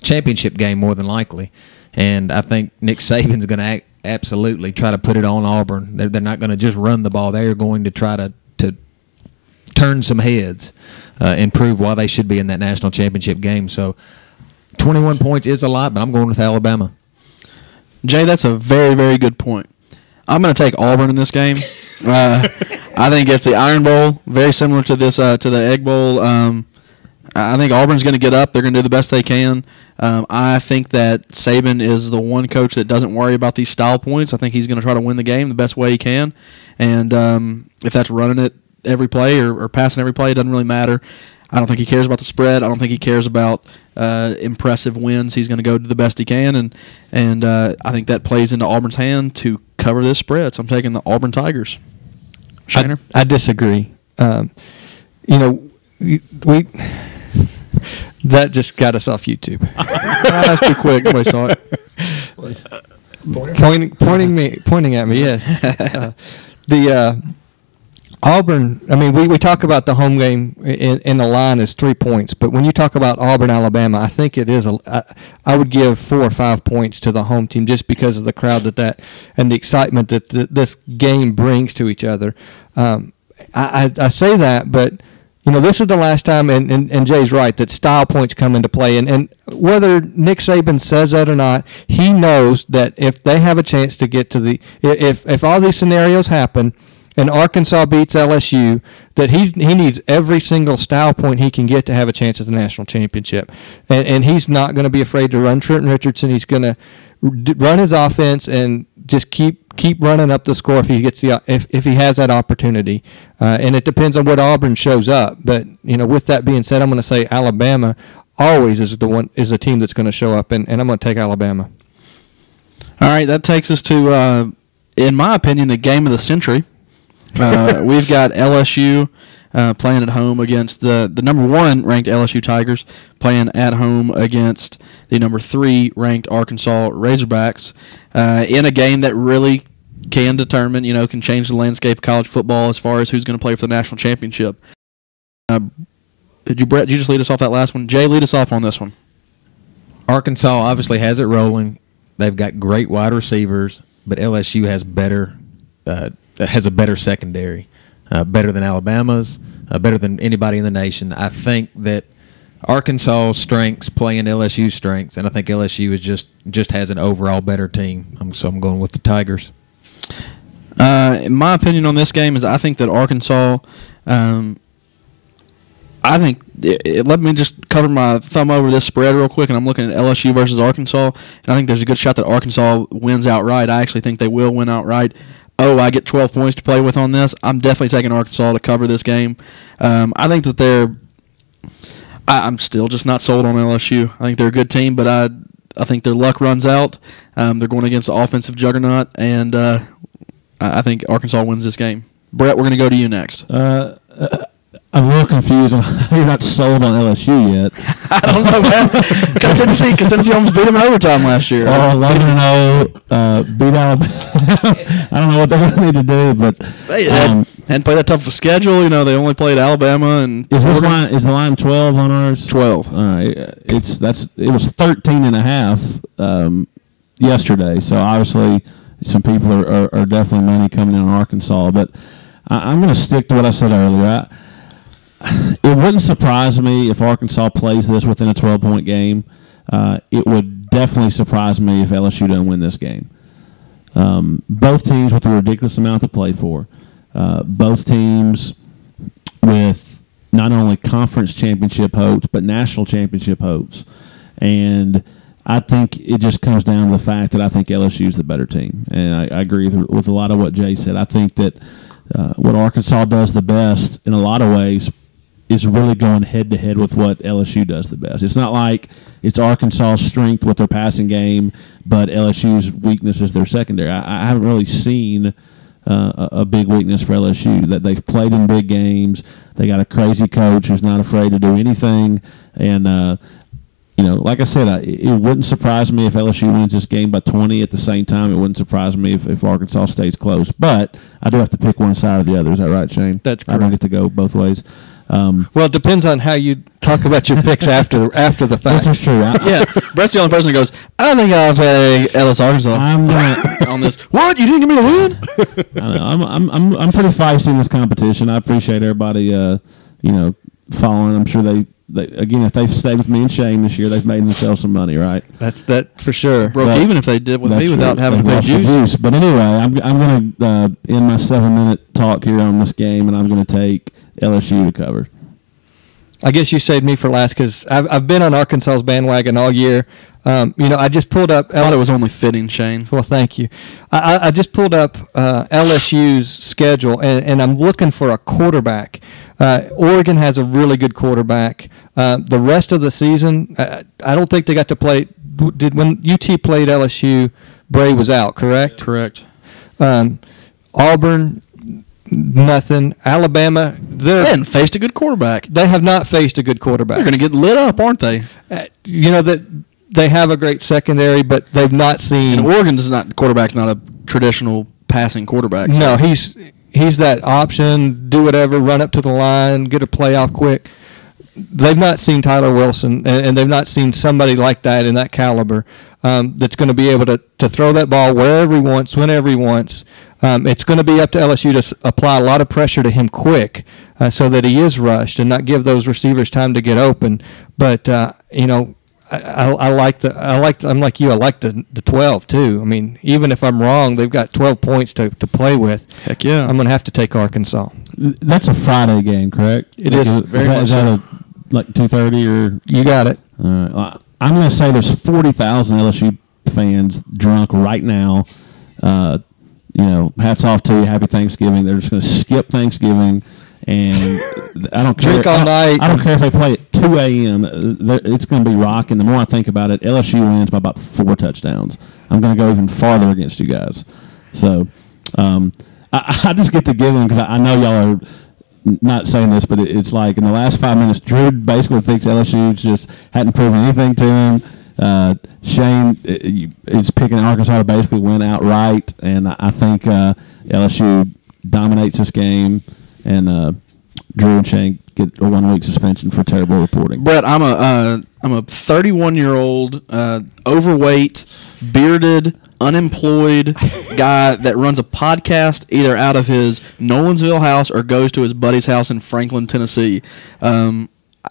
championship game, more than likely. And I think Nick Saban's going to absolutely try to put it on Auburn. They're not going to just run the ball. They're going to try to turn some heads and prove why they should be in that national championship game. So 21 points is a lot, but I'm going with Alabama. Jay, that's a very, very good point. I'm going to take Auburn in this game. I think it's the Iron Bowl, very similar to this to the Egg Bowl. I think Auburn's going to get up. They're going to do the best they can. I think that Saban is the one coach that doesn't worry about these style points. I think he's going to try to win the game the best way he can. And if that's running it every play or passing every play, it doesn't really matter. I don't think he cares about the spread. I don't think he cares about impressive wins. He's going to go to the best he can, and I think that plays into Auburn's hand to cover this spread. So I'm taking the Auburn Tigers. Shaner? I disagree. We that just got us off YouTube. That's too quick. Nobody saw it. Pointing at me. Yes. The Auburn. I mean, we talk about the home game in the line as 3 points, but when you talk about Auburn, Alabama, I think it is I would give 4 or 5 points to the home team just because of the crowd that and the excitement that this game brings to each other. I say that, but this is the last time, and Jay's right, that style points come into play. And whether Nick Saban says that or not, he knows that if they have a chance to get to if all these scenarios happen and Arkansas beats LSU, that he needs every single style point he can get to have a chance at the national championship. And he's not going to be afraid to run Trenton Richardson. He's going to run his offense and just keep running up the score if he gets if he has that opportunity, and it depends on what Auburn shows up. But with that being said, I'm going to say Alabama always is the team that's going to show up, and I'm going to take Alabama. All right, that takes us to, in my opinion, the game of the century. We've got LSU playing at home against the number 1 ranked LSU Tigers, playing at home against the number 3 ranked Arkansas Razorbacks, in a game that really can determine, can change the landscape of college football as far as who's going to play for the national championship. Brett, did you just lead us off that last one? Jay, lead us off on this one. Arkansas obviously has it rolling. They've got great wide receivers, but LSU has a better secondary, better than Alabama's, better than anybody in the nation. I think that Arkansas's strengths play into LSU's strengths, and I think LSU is just has an overall better team. So I'm going with the Tigers. My opinion on this game is I think that Arkansas. Let me just cover my thumb over this spread real quick, and I'm looking at LSU versus Arkansas, and I think there's a good shot that Arkansas wins outright. I actually think they will win outright. I get 12 points to play with on this. I'm definitely taking Arkansas to cover this game. I think that I'm still just not sold on LSU. I think they're a good team, but I think their luck runs out. They're going against the offensive juggernaut, and I think Arkansas wins this game. Brett, we're going to go to you next. I'm a little confused on how you're not sold on LSU yet. I don't know, man. Because Tennessee almost beat them in overtime last year. 11-0, beat Alabama. I don't know what they're going to need to do, but they hadn't played that tough of a schedule. They only played Alabama and. Is the line 12 on ours? 12. All right, it was 13.5 yesterday. So obviously, some people are definitely money coming in on Arkansas, but I'm going to stick to what I said earlier. It wouldn't surprise me if Arkansas plays this within a 12-point game. It would definitely surprise me if LSU doesn't win this game. Both teams with a ridiculous amount to play for. Both teams with not only conference championship hopes, but national championship hopes. And I think it just comes down to the fact that I think LSU is the better team. And I agree with a lot of what Jay said. I think that what Arkansas does the best in a lot of ways is really going head-to-head with what LSU does the best. It's not like it's Arkansas' strength with their passing game, but LSU's weakness is their secondary. I haven't really seen a big weakness for LSU. That they've played in big games. They got a crazy coach who's not afraid to do anything. And, like I said, it wouldn't surprise me if LSU wins this game by 20. At the same time, it wouldn't surprise me if Arkansas stays close. But I do have to pick one side or the other. Is that right, Shane? That's correct. I don't get to go both ways. Well, it depends on how you talk about your picks after the fact. This is trtrue. Yeah, Brett's the only person who goes, I think I'll take LS Arkansas on this. What? You didn't give me a win? I know. I'm pretty feisty in this competition. I appreciate everybody, following. I'm sure they again, if they've stayed with me and Shane this year, they've made themselves some money, right? That's that for sure. Broke even if they did with me without true. having to They've pay lost the juice. But anyway, I'm going to end my 7-minute talk here on this game, and I'm going to take LSU to cover. I guess you saved me for last because I've been on Arkansas's bandwagon all year. I just pulled up. I thought it was only fitting, Shane. Well, thank you. I just pulled up LSU's schedule, and I'm looking for a quarterback. Oregon has a really good quarterback. The rest of the season, I don't think they got to play. When UT played LSU, Bray was out, correct? Correct. Auburn, nothing. Alabama, They hadn't faced a good quarterback. they have not faced a good quarterback. They're going to get lit up, aren't they? That they have a great secondary, but they've not seen. And Oregon's not quarterback's not a traditional passing quarterback. So. No, he's that option, do whatever, run up to the line, get a play off quick. They've not seen Tyler Wilson, and they've not seen somebody like that in that caliber that's going to be able to throw that ball wherever he wants, whenever he wants. It's going to be up to LSU to apply a lot of pressure to him quick so that he is rushed and not give those receivers time to get open. But, I'm like you. I like the 12 too. I mean, even if I'm wrong, they've got 12 points to play with. Heck yeah. I'm going to have to take Arkansas. That's a Friday game, correct? It is. Very much Is that like 2:30 or? You got it. All right. I'm going to say there's 40,000 LSU fans drunk right now. Hats off to you. Happy Thanksgiving. They're just going to skip Thanksgiving. And I don't care. Drink all night. I don't care if they play at 2 a.m. It's going to be rocking. The more I think about it, LSU wins by about 4 touchdowns. I'm going to go even farther against you guys. So I just get to give them because I know y'all are not saying this, but it's like in the last 5 minutes, Drew basically thinks LSU just hadn't proven anything to him. Shane is picking Arkansas to basically win outright, and I think LSU dominates this game. And Drew and Shane get a 1-week suspension for terrible reporting. Brett, I'm a 31-year-old overweight, bearded, unemployed guy that runs a podcast either out of his Nolensville house or goes to his buddy's house in Franklin, Tennessee.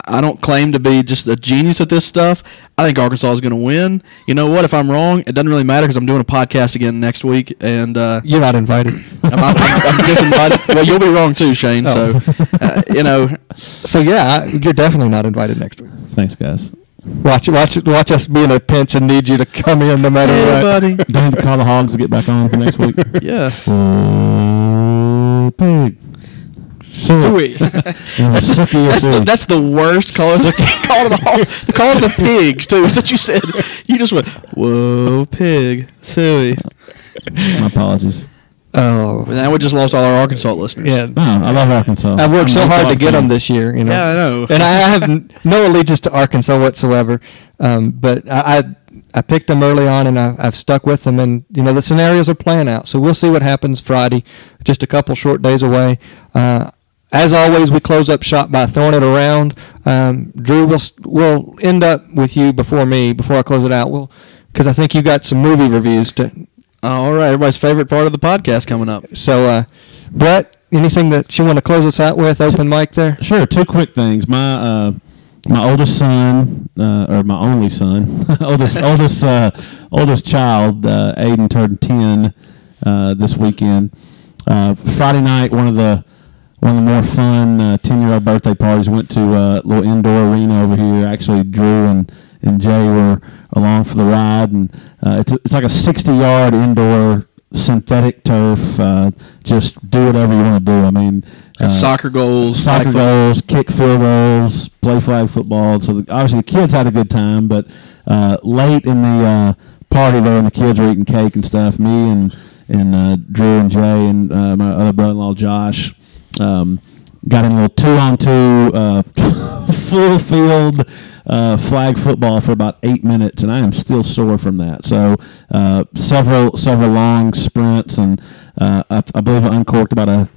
I don't claim to be just a genius at this stuff. I think Arkansas is going to win. You know what? If I'm wrong, it doesn't really matter because I'm doing a podcast again next week. And You're not invited. I'm disinvited. Well, you'll be wrong too, Shane. Oh. So, So yeah, you're definitely not invited next week. Thanks, guys. Watch us be in a pinch and need you to come in no matter hey, what. buddy. Do you need to call the Hogs to get back on for next week? Yeah. Oh, pig. Sweet. That's the worst call to the pigs too. Is that you said? You just went, whoa, pig, suey. My apologies. Oh, Now we just lost all our Arkansas listeners. yeah. No, I love Arkansas. I've worked so I'm hard to Arkansas get them fan. this year, Yeah, I know. And I have no allegiance to Arkansas whatsoever. But I picked them early on, and I've stuck with them. And the scenarios are playing out, so we'll see what happens Friday. Just a couple short days away. As always, we close up shop by throwing it around. Drew, we'll end up with you before I close it out. Because I think you got some movie reviews to. All right, everybody's favorite part of the podcast coming up. So, Brett, anything that you want to close us out with? Open mic there. Sure. 2 quick things. My oldest son, or my only son, oldest child, Aiden turned 10 this weekend. Friday night, one of the more fun 10-year-old birthday parties. Went to a little indoor arena over here. Actually, Drew and Jay were along for the ride, and it's like a 60-yard indoor synthetic turf. Just do whatever you want to do. I mean, Soccer goals, flag football. kick field goals, play flag football. So obviously the kids had a good time, but late in the party there, and the kids were eating cake and stuff, me and Drew and Jay and my other brother-in-law Josh got in a little 2-on-2 full field flag football for about 8 minutes, and I am still sore from that. So several long sprints, and I believe I uncorked about a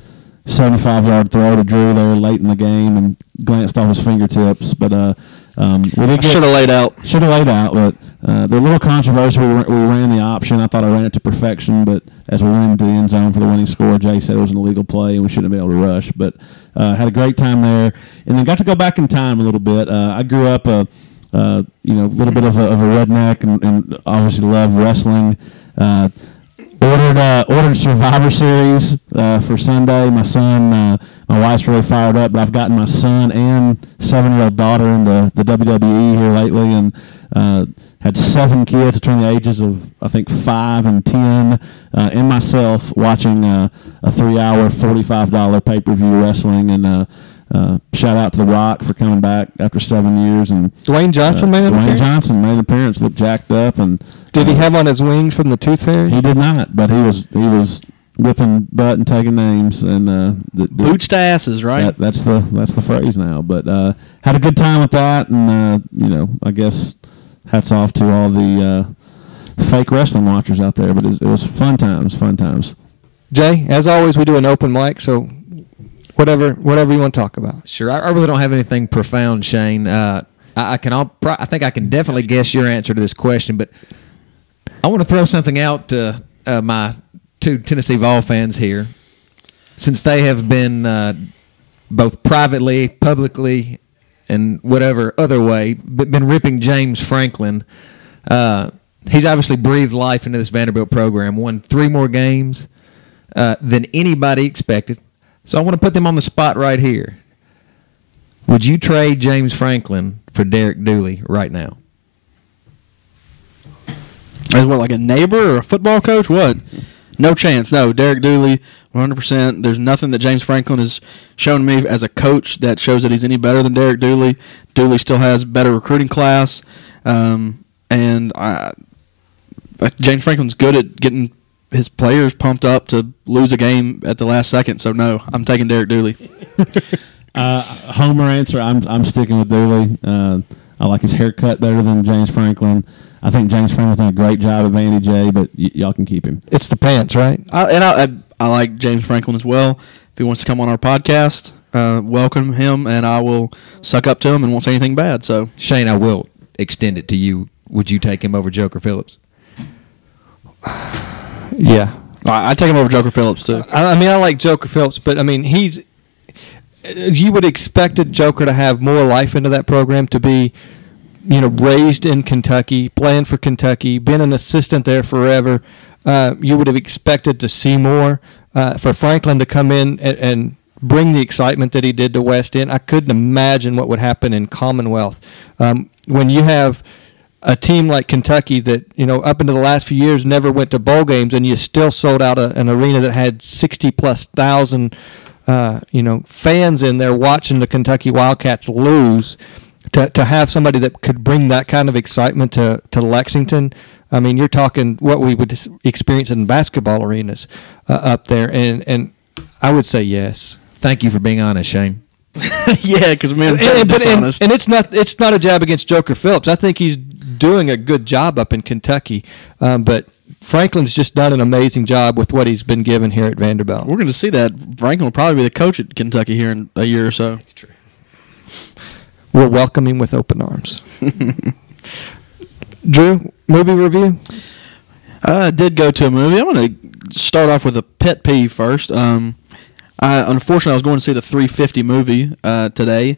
75-yard throw to Drew there late in the game and glanced off his fingertips. But we did should have laid out. Should have laid out, but the little controversial. We ran the option. I thought I ran it to perfection, but as we went into the end zone for the winning score, Jay said it was an illegal play and we shouldn't have been able to rush. But had a great time there, and then got to go back in time a little bit. I grew up, a little bit of a redneck, and obviously loved wrestling. Ordered Survivor Series for Sunday. My son, my wife's really fired up, but I've gotten my son and 7-year-old daughter into the WWE here lately, and had 7 kids between the ages of, I think, 5 and 10, and myself watching a 3-hour, $45 pay-per-view wrestling. And shout out to The Rock for coming back after 7 years. And Dwayne Johnson made an appearance? Dwayne Johnson made an appearance, looked jacked up. And did he have on his wings from the Tooth Fairy? He did not, but he was whipping butt and taking names. And boots to asses, right? That's the phrase now. But had a good time with that, and I guess hats off to all the fake wrestling watchers out there. But it was fun times. Jay, as always, we do an open mic, so whatever you want to talk about. Sure, I really don't have anything profound, Shane. I think I can definitely guess your answer to this question, but I want to throw something out to my 2 Tennessee Vol fans here, since they have been both privately, publicly, and whatever other way been ripping James Franklin. He's obviously breathed life into this Vanderbilt program, won 3 more games than anybody expected. So I want to put them on the spot right here. Would you trade James Franklin for Derek Dooley right now? As what, like a neighbor or a football coach? What? No chance. No, Derek Dooley, 100%. There's nothing that James Franklin has shown me as a coach that shows that he's any better than Derek Dooley. Dooley still has better recruiting class, and James Franklin's good at getting his players pumped up to lose a game at the last second. So no, I'm taking Derek Dooley. Homer answer. I'm sticking with Dooley. I like his haircut better than James Franklin. I think James Franklin's done a great job at Vandy J, but y'all can keep him. It's the pants, right? I like James Franklin as well. If he wants to come on our podcast, welcome him, and I will suck up to him and won't say anything bad. So Shane, I will extend it to you. Would you take him over Joker Phillips? Yeah. I'd take him over Joker Phillips, too. I mean, I like Joker Phillips, but, I mean, you would expect a Joker to have more life into that program, to be, raised in Kentucky, playing for Kentucky, been an assistant there forever. You would have expected to see more. For Franklin to come in and bring the excitement that he did to West End, I couldn't imagine what would happen in Commonwealth. When you have a team like Kentucky that, up into the last few years never went to bowl games, and you still sold out an arena that had 60+ thousand, fans in there watching the Kentucky Wildcats lose, to have somebody that could bring that kind of excitement to Lexington. I mean, you're talking what we would experience in basketball arenas up there, and I would say yes. Thank you for being honest, Shane. Yeah, because man, dishonest. And it's not a jab against Joker Phillips. I think he's doing a good job up in Kentucky, but Franklin's just done an amazing job with what he's been given here at Vanderbilt. We're going to see that. Franklin will probably be the coach at Kentucky here in a year or so. That's true. We'll welcome him with open arms. Drew, movie review? I did go to a movie. I'm going to start off with a pet peeve first. Unfortunately, I was going to see the 350 movie today.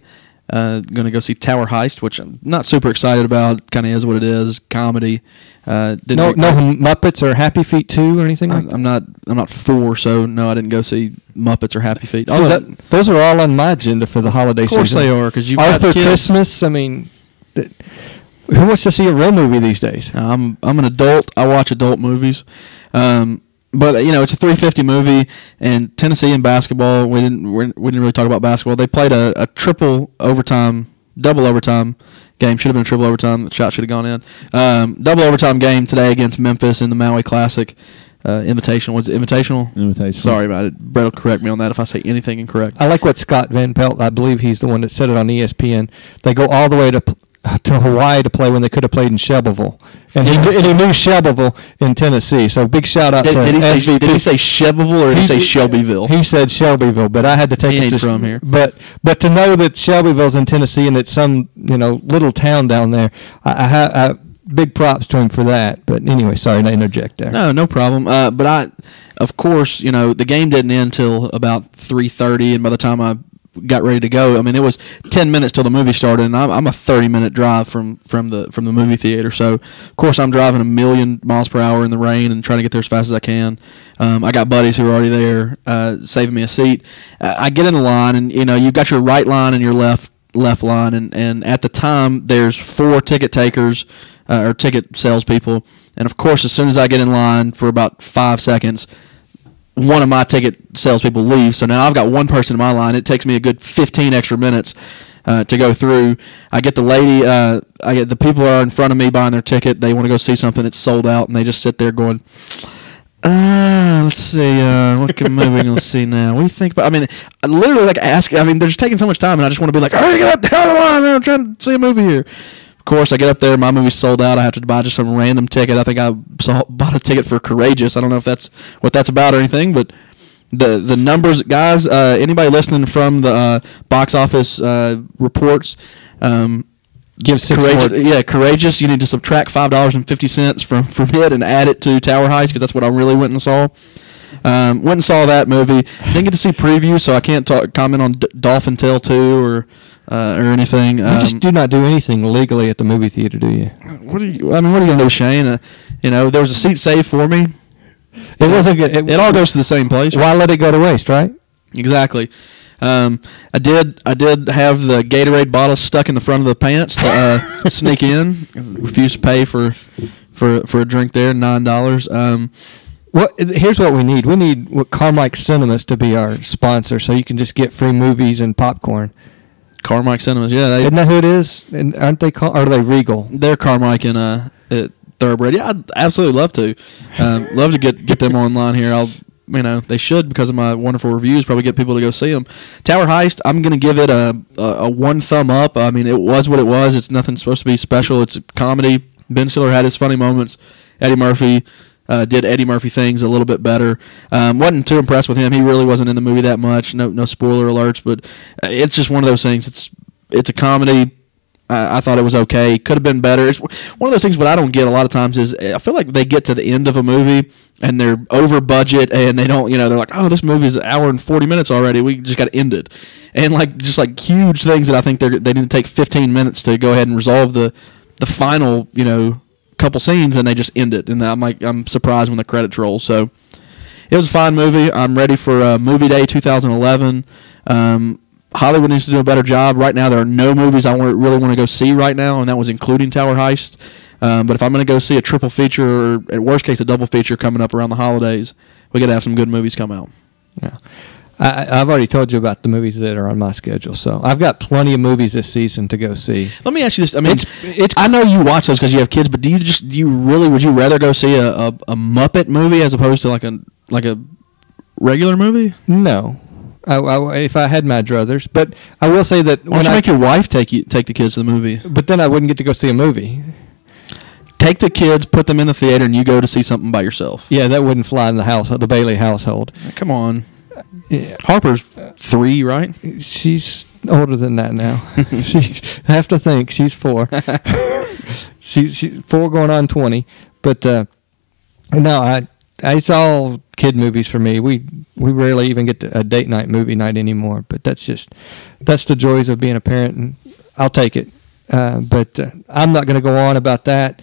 Going to go see Tower Heist, which I'm not super excited about. Kind of is what it is, comedy. No Muppets or Happy Feet 2 or anything like that? I'm not 4, so no, I didn't go see Muppets or Happy Feet. So those are all on my agenda for the holiday season. Of course they are, because you've Arthur got kids. Christmas. I mean, who wants to see a real movie these days? I'm an adult. I watch adult movies. But it's a 350 movie, and Tennessee in basketball. We didn't really talk about basketball. They played a double overtime game. Should have been a triple overtime. The shot should have gone in. Double overtime game today against Memphis in the Maui Classic. Invitational. Was it invitational? Invitational. Sorry about it. Brett will correct me on that if I say anything incorrect. I like what Scott Van Pelt, I believe he's the one that said it on ESPN. They go all the way to to Hawaii to play when they could have played in Shelbyville, and he knew Shelbyville in Tennessee. So big shout out to SVP. Did he say Shelbyville or did he say Shelbyville? He said Shelbyville, but I had to take it from here. But to know that Shelbyville's in Tennessee and it's some little town down there, I big props to him for that. But anyway, sorry to interject there. No problem. But of course, the game didn't end till about 3:30, and by the time I got ready to go, I mean, it was 10 minutes till the movie started, and I'm a 30-minute drive from the movie theater. So, of course, I'm driving a million miles per hour in the rain and trying to get there as fast as I can. I got buddies who are already there, saving me a seat. I get in the line, and you've got your right line and your left line, and at the time there's 4 ticket takers or ticket salespeople, and of course, as soon as I get in line for about 5 seconds, one of my ticket salespeople leaves. So now I've got one person in my line. It takes me a good 15 extra minutes to go through. I get the lady, I get the people are in front of me buying their ticket. They want to go see something. It's sold out, and they just sit there going, let's see, what movie are we going to see now? What do you think about? I mean, I literally they're just taking so much time, and I just want to be like, all right, get the hell out of the line, man. I'm trying to see a movie here. Of course, I get up there. My movie's sold out. I have to buy just some random ticket. I think I bought a ticket for Courageous. I don't know if that's what that's about or anything, but the numbers, guys. Anybody listening from the box office reports, give Courageous. You need to subtract $5.50 from it and add it to Tower Heist because that's what I really went and saw. Went and saw that movie. Didn't get to see preview, so I can't comment on Dolphin Tale 2 or anything. You just do not do anything legally at the movie theater, do you? What are you gonna do, Shane? There was a seat saved for me. It wasn't good. It all goes to the same place. Why let it go to waste, right? Exactly. I did have the Gatorade bottle stuck in the front of the pants to sneak in. Refused to pay for a drink there, $9. Here's what we need. We need Carmike Cinemas to be our sponsor, so you can just get free movies and popcorn. Carmike Cinemas, yeah. Isn't that who it is? And aren't they are they Regal? They're Carmike and Thoroughbred. Yeah, I'd absolutely love to. Love to get them online here. They should, because of my wonderful reviews, probably get people to go see them. Tower Heist, I'm going to give it a 1 thumb up. I mean, it was what it was. It's nothing supposed to be special. It's a comedy. Ben Stiller had his funny moments. Eddie Murphy did Eddie Murphy things a little bit better. Wasn't too impressed with him. He really wasn't in the movie that much. No spoiler alerts, but it's just one of those things. It's a comedy. I thought it was okay. Could have been better. It's one of those things. What I don't get a lot of times is I feel like they get to the end of a movie and they're over budget and they don't. They're like, oh, this movie is an hour and 40 minutes already. We just got to end it. And just huge things that I think they need to take 15 minutes to go ahead and resolve the final couple scenes, and they just end it. And I'm surprised when the credits roll. So it was a fine movie. I'm ready for Movie Day 2011. Hollywood needs to do a better job. Right now, there are no movies I really want to go see right now, and that was including Tower Heist. But if I'm going to go see a triple feature or, at worst case, a double feature coming up around the holidays, we got to have some good movies come out. Yeah. I've already told you about the movies that are on my schedule, so I've got plenty of movies this season to go see. Let me ask you this: I mean, I know you watch those because you have kids, but would you rather go see a Muppet movie as opposed to like a regular movie? No, if I had my druthers, but I will say that why don't you make your wife take the kids to the movie? But then I wouldn't get to go see a movie. Take the kids, put them in the theater, and you go to see something by yourself. Yeah, that wouldn't fly in the Bailey household. Come on. Yeah. Harper's 3, right? She's older than that now. I have to think she's 4. she's 4 going on 20. But no, it's all kid movies for me. We rarely even get a date night movie night anymore. But that's the joys of being a parent, and I'll take it. But I'm not going to go on about that.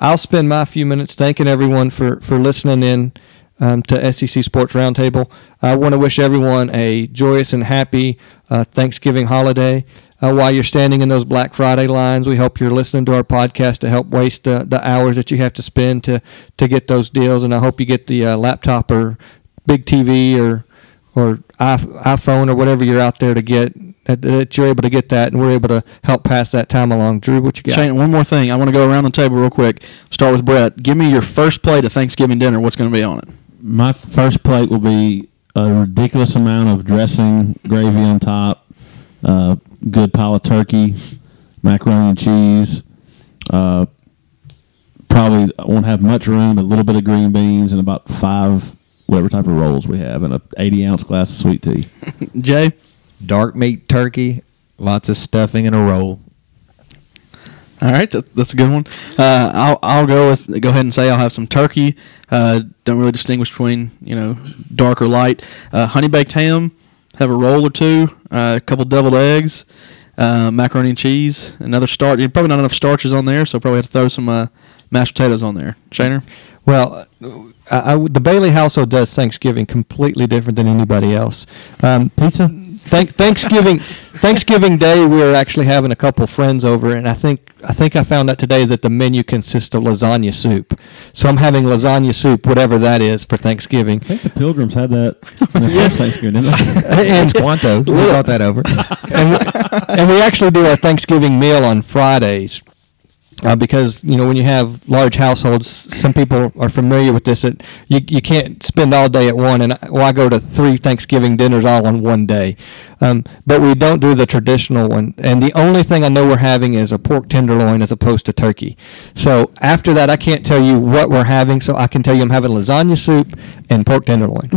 I'll spend my few minutes thanking everyone for listening in to SEC Sports Roundtable. I want to wish everyone a joyous and happy Thanksgiving holiday. While you're standing in those Black Friday lines, we hope you're listening to our podcast to help waste the hours that you have to spend to get those deals. And I hope you get the laptop or big TV or iPhone or whatever you're out there to get, that you're able to get that, and we're able to help pass that time along. Drew, what you got? Shane, one more thing. I want to go around the table real quick. Start with Brett. Give me your first plate of Thanksgiving dinner. What's going to be on it? My first plate will be a ridiculous amount of dressing, gravy on top, good pile of turkey, macaroni and cheese. Probably won't have much room, a little bit of green beans, and about 5 whatever type of rolls we have, and a 80-ounce glass of sweet tea. Jay? Dark meat turkey, lots of stuffing, and a roll. All right, that's a good one. I'll go ahead and say I'll have some turkey. Don't really distinguish between dark or light. Honey baked ham. Have a roll or two. A couple deviled eggs. Macaroni and cheese. Another starch. Probably not enough starches on there, so probably have to throw some mashed potatoes on there. Shaner? Well, the Bailey household does Thanksgiving completely different than anybody else. Pizza. Thanksgiving Day, we were actually having a couple friends over, and I think I found out today that the menu consists of lasagna soup. So I'm having lasagna soup, whatever that is, for Thanksgiving. I think the Pilgrims had that in their first Thanksgiving, didn't they? And Squanto. We brought that over. and we actually do our Thanksgiving meal on Fridays. Because when you have large households, some people are familiar with this, that you can't spend all day at one, and I go to 3 Thanksgiving dinners all on one day. But we don't do the traditional one, and the only thing I know we're having is a pork tenderloin as opposed to turkey. So after that, I can't tell you what we're having, so I can tell you I'm having lasagna soup and pork tenderloin.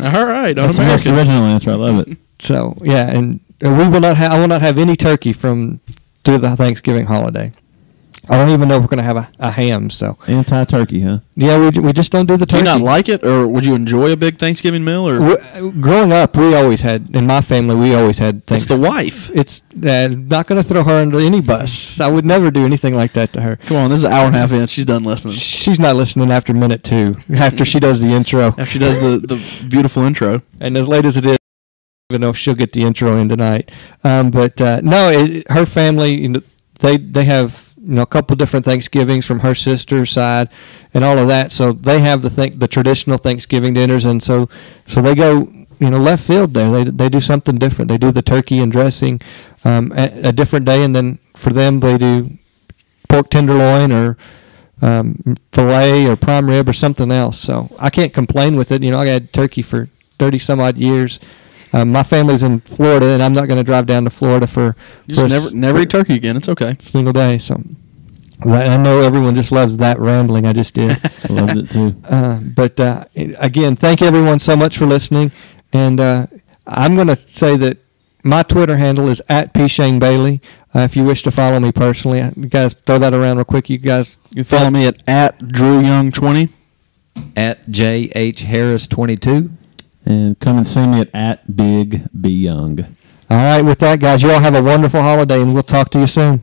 All right, that's the most original answer. I love it. So yeah, and I will not have any turkey through the Thanksgiving holiday. I don't even know if we're going to have a ham. So anti-turkey, huh? Yeah, we just don't do the turkey. Do you not like it, or would you enjoy a big Thanksgiving meal? Or growing up, we always had in my family. We always had. It's the wife. It's not going to throw her under any bus. I would never do anything like that to her. Come on, this is an hour and a half in. She's done listening. She's not listening after minute 2. After she does the intro. After she does the beautiful intro. And as late as it is, I don't know if she'll get the intro in tonight. But no, her family, they have. A couple different Thanksgivings from her sister's side, and all of that. So they have the traditional Thanksgiving dinners, and so they go left field there. They do something different. They do the turkey and dressing at a different day, and then for them they do pork tenderloin or filet or prime rib or something else. So I can't complain with it. I had turkey for 30 some odd years. My family's in Florida, and I'm not going to drive down to Florida for never eat turkey again. It's okay. Single day. So I know everyone just loves that rambling I just did. I loved it too. But again, thank everyone so much for listening. And I'm going to say that my Twitter handle is @PShaneBailey. If you wish to follow me personally, you guys throw that around real quick. You guys can follow me at @DrewYoung20, @JHHarris22. And come and see me at @BigBYoung. All right, with that, guys, you all have a wonderful holiday, and we'll talk to you soon.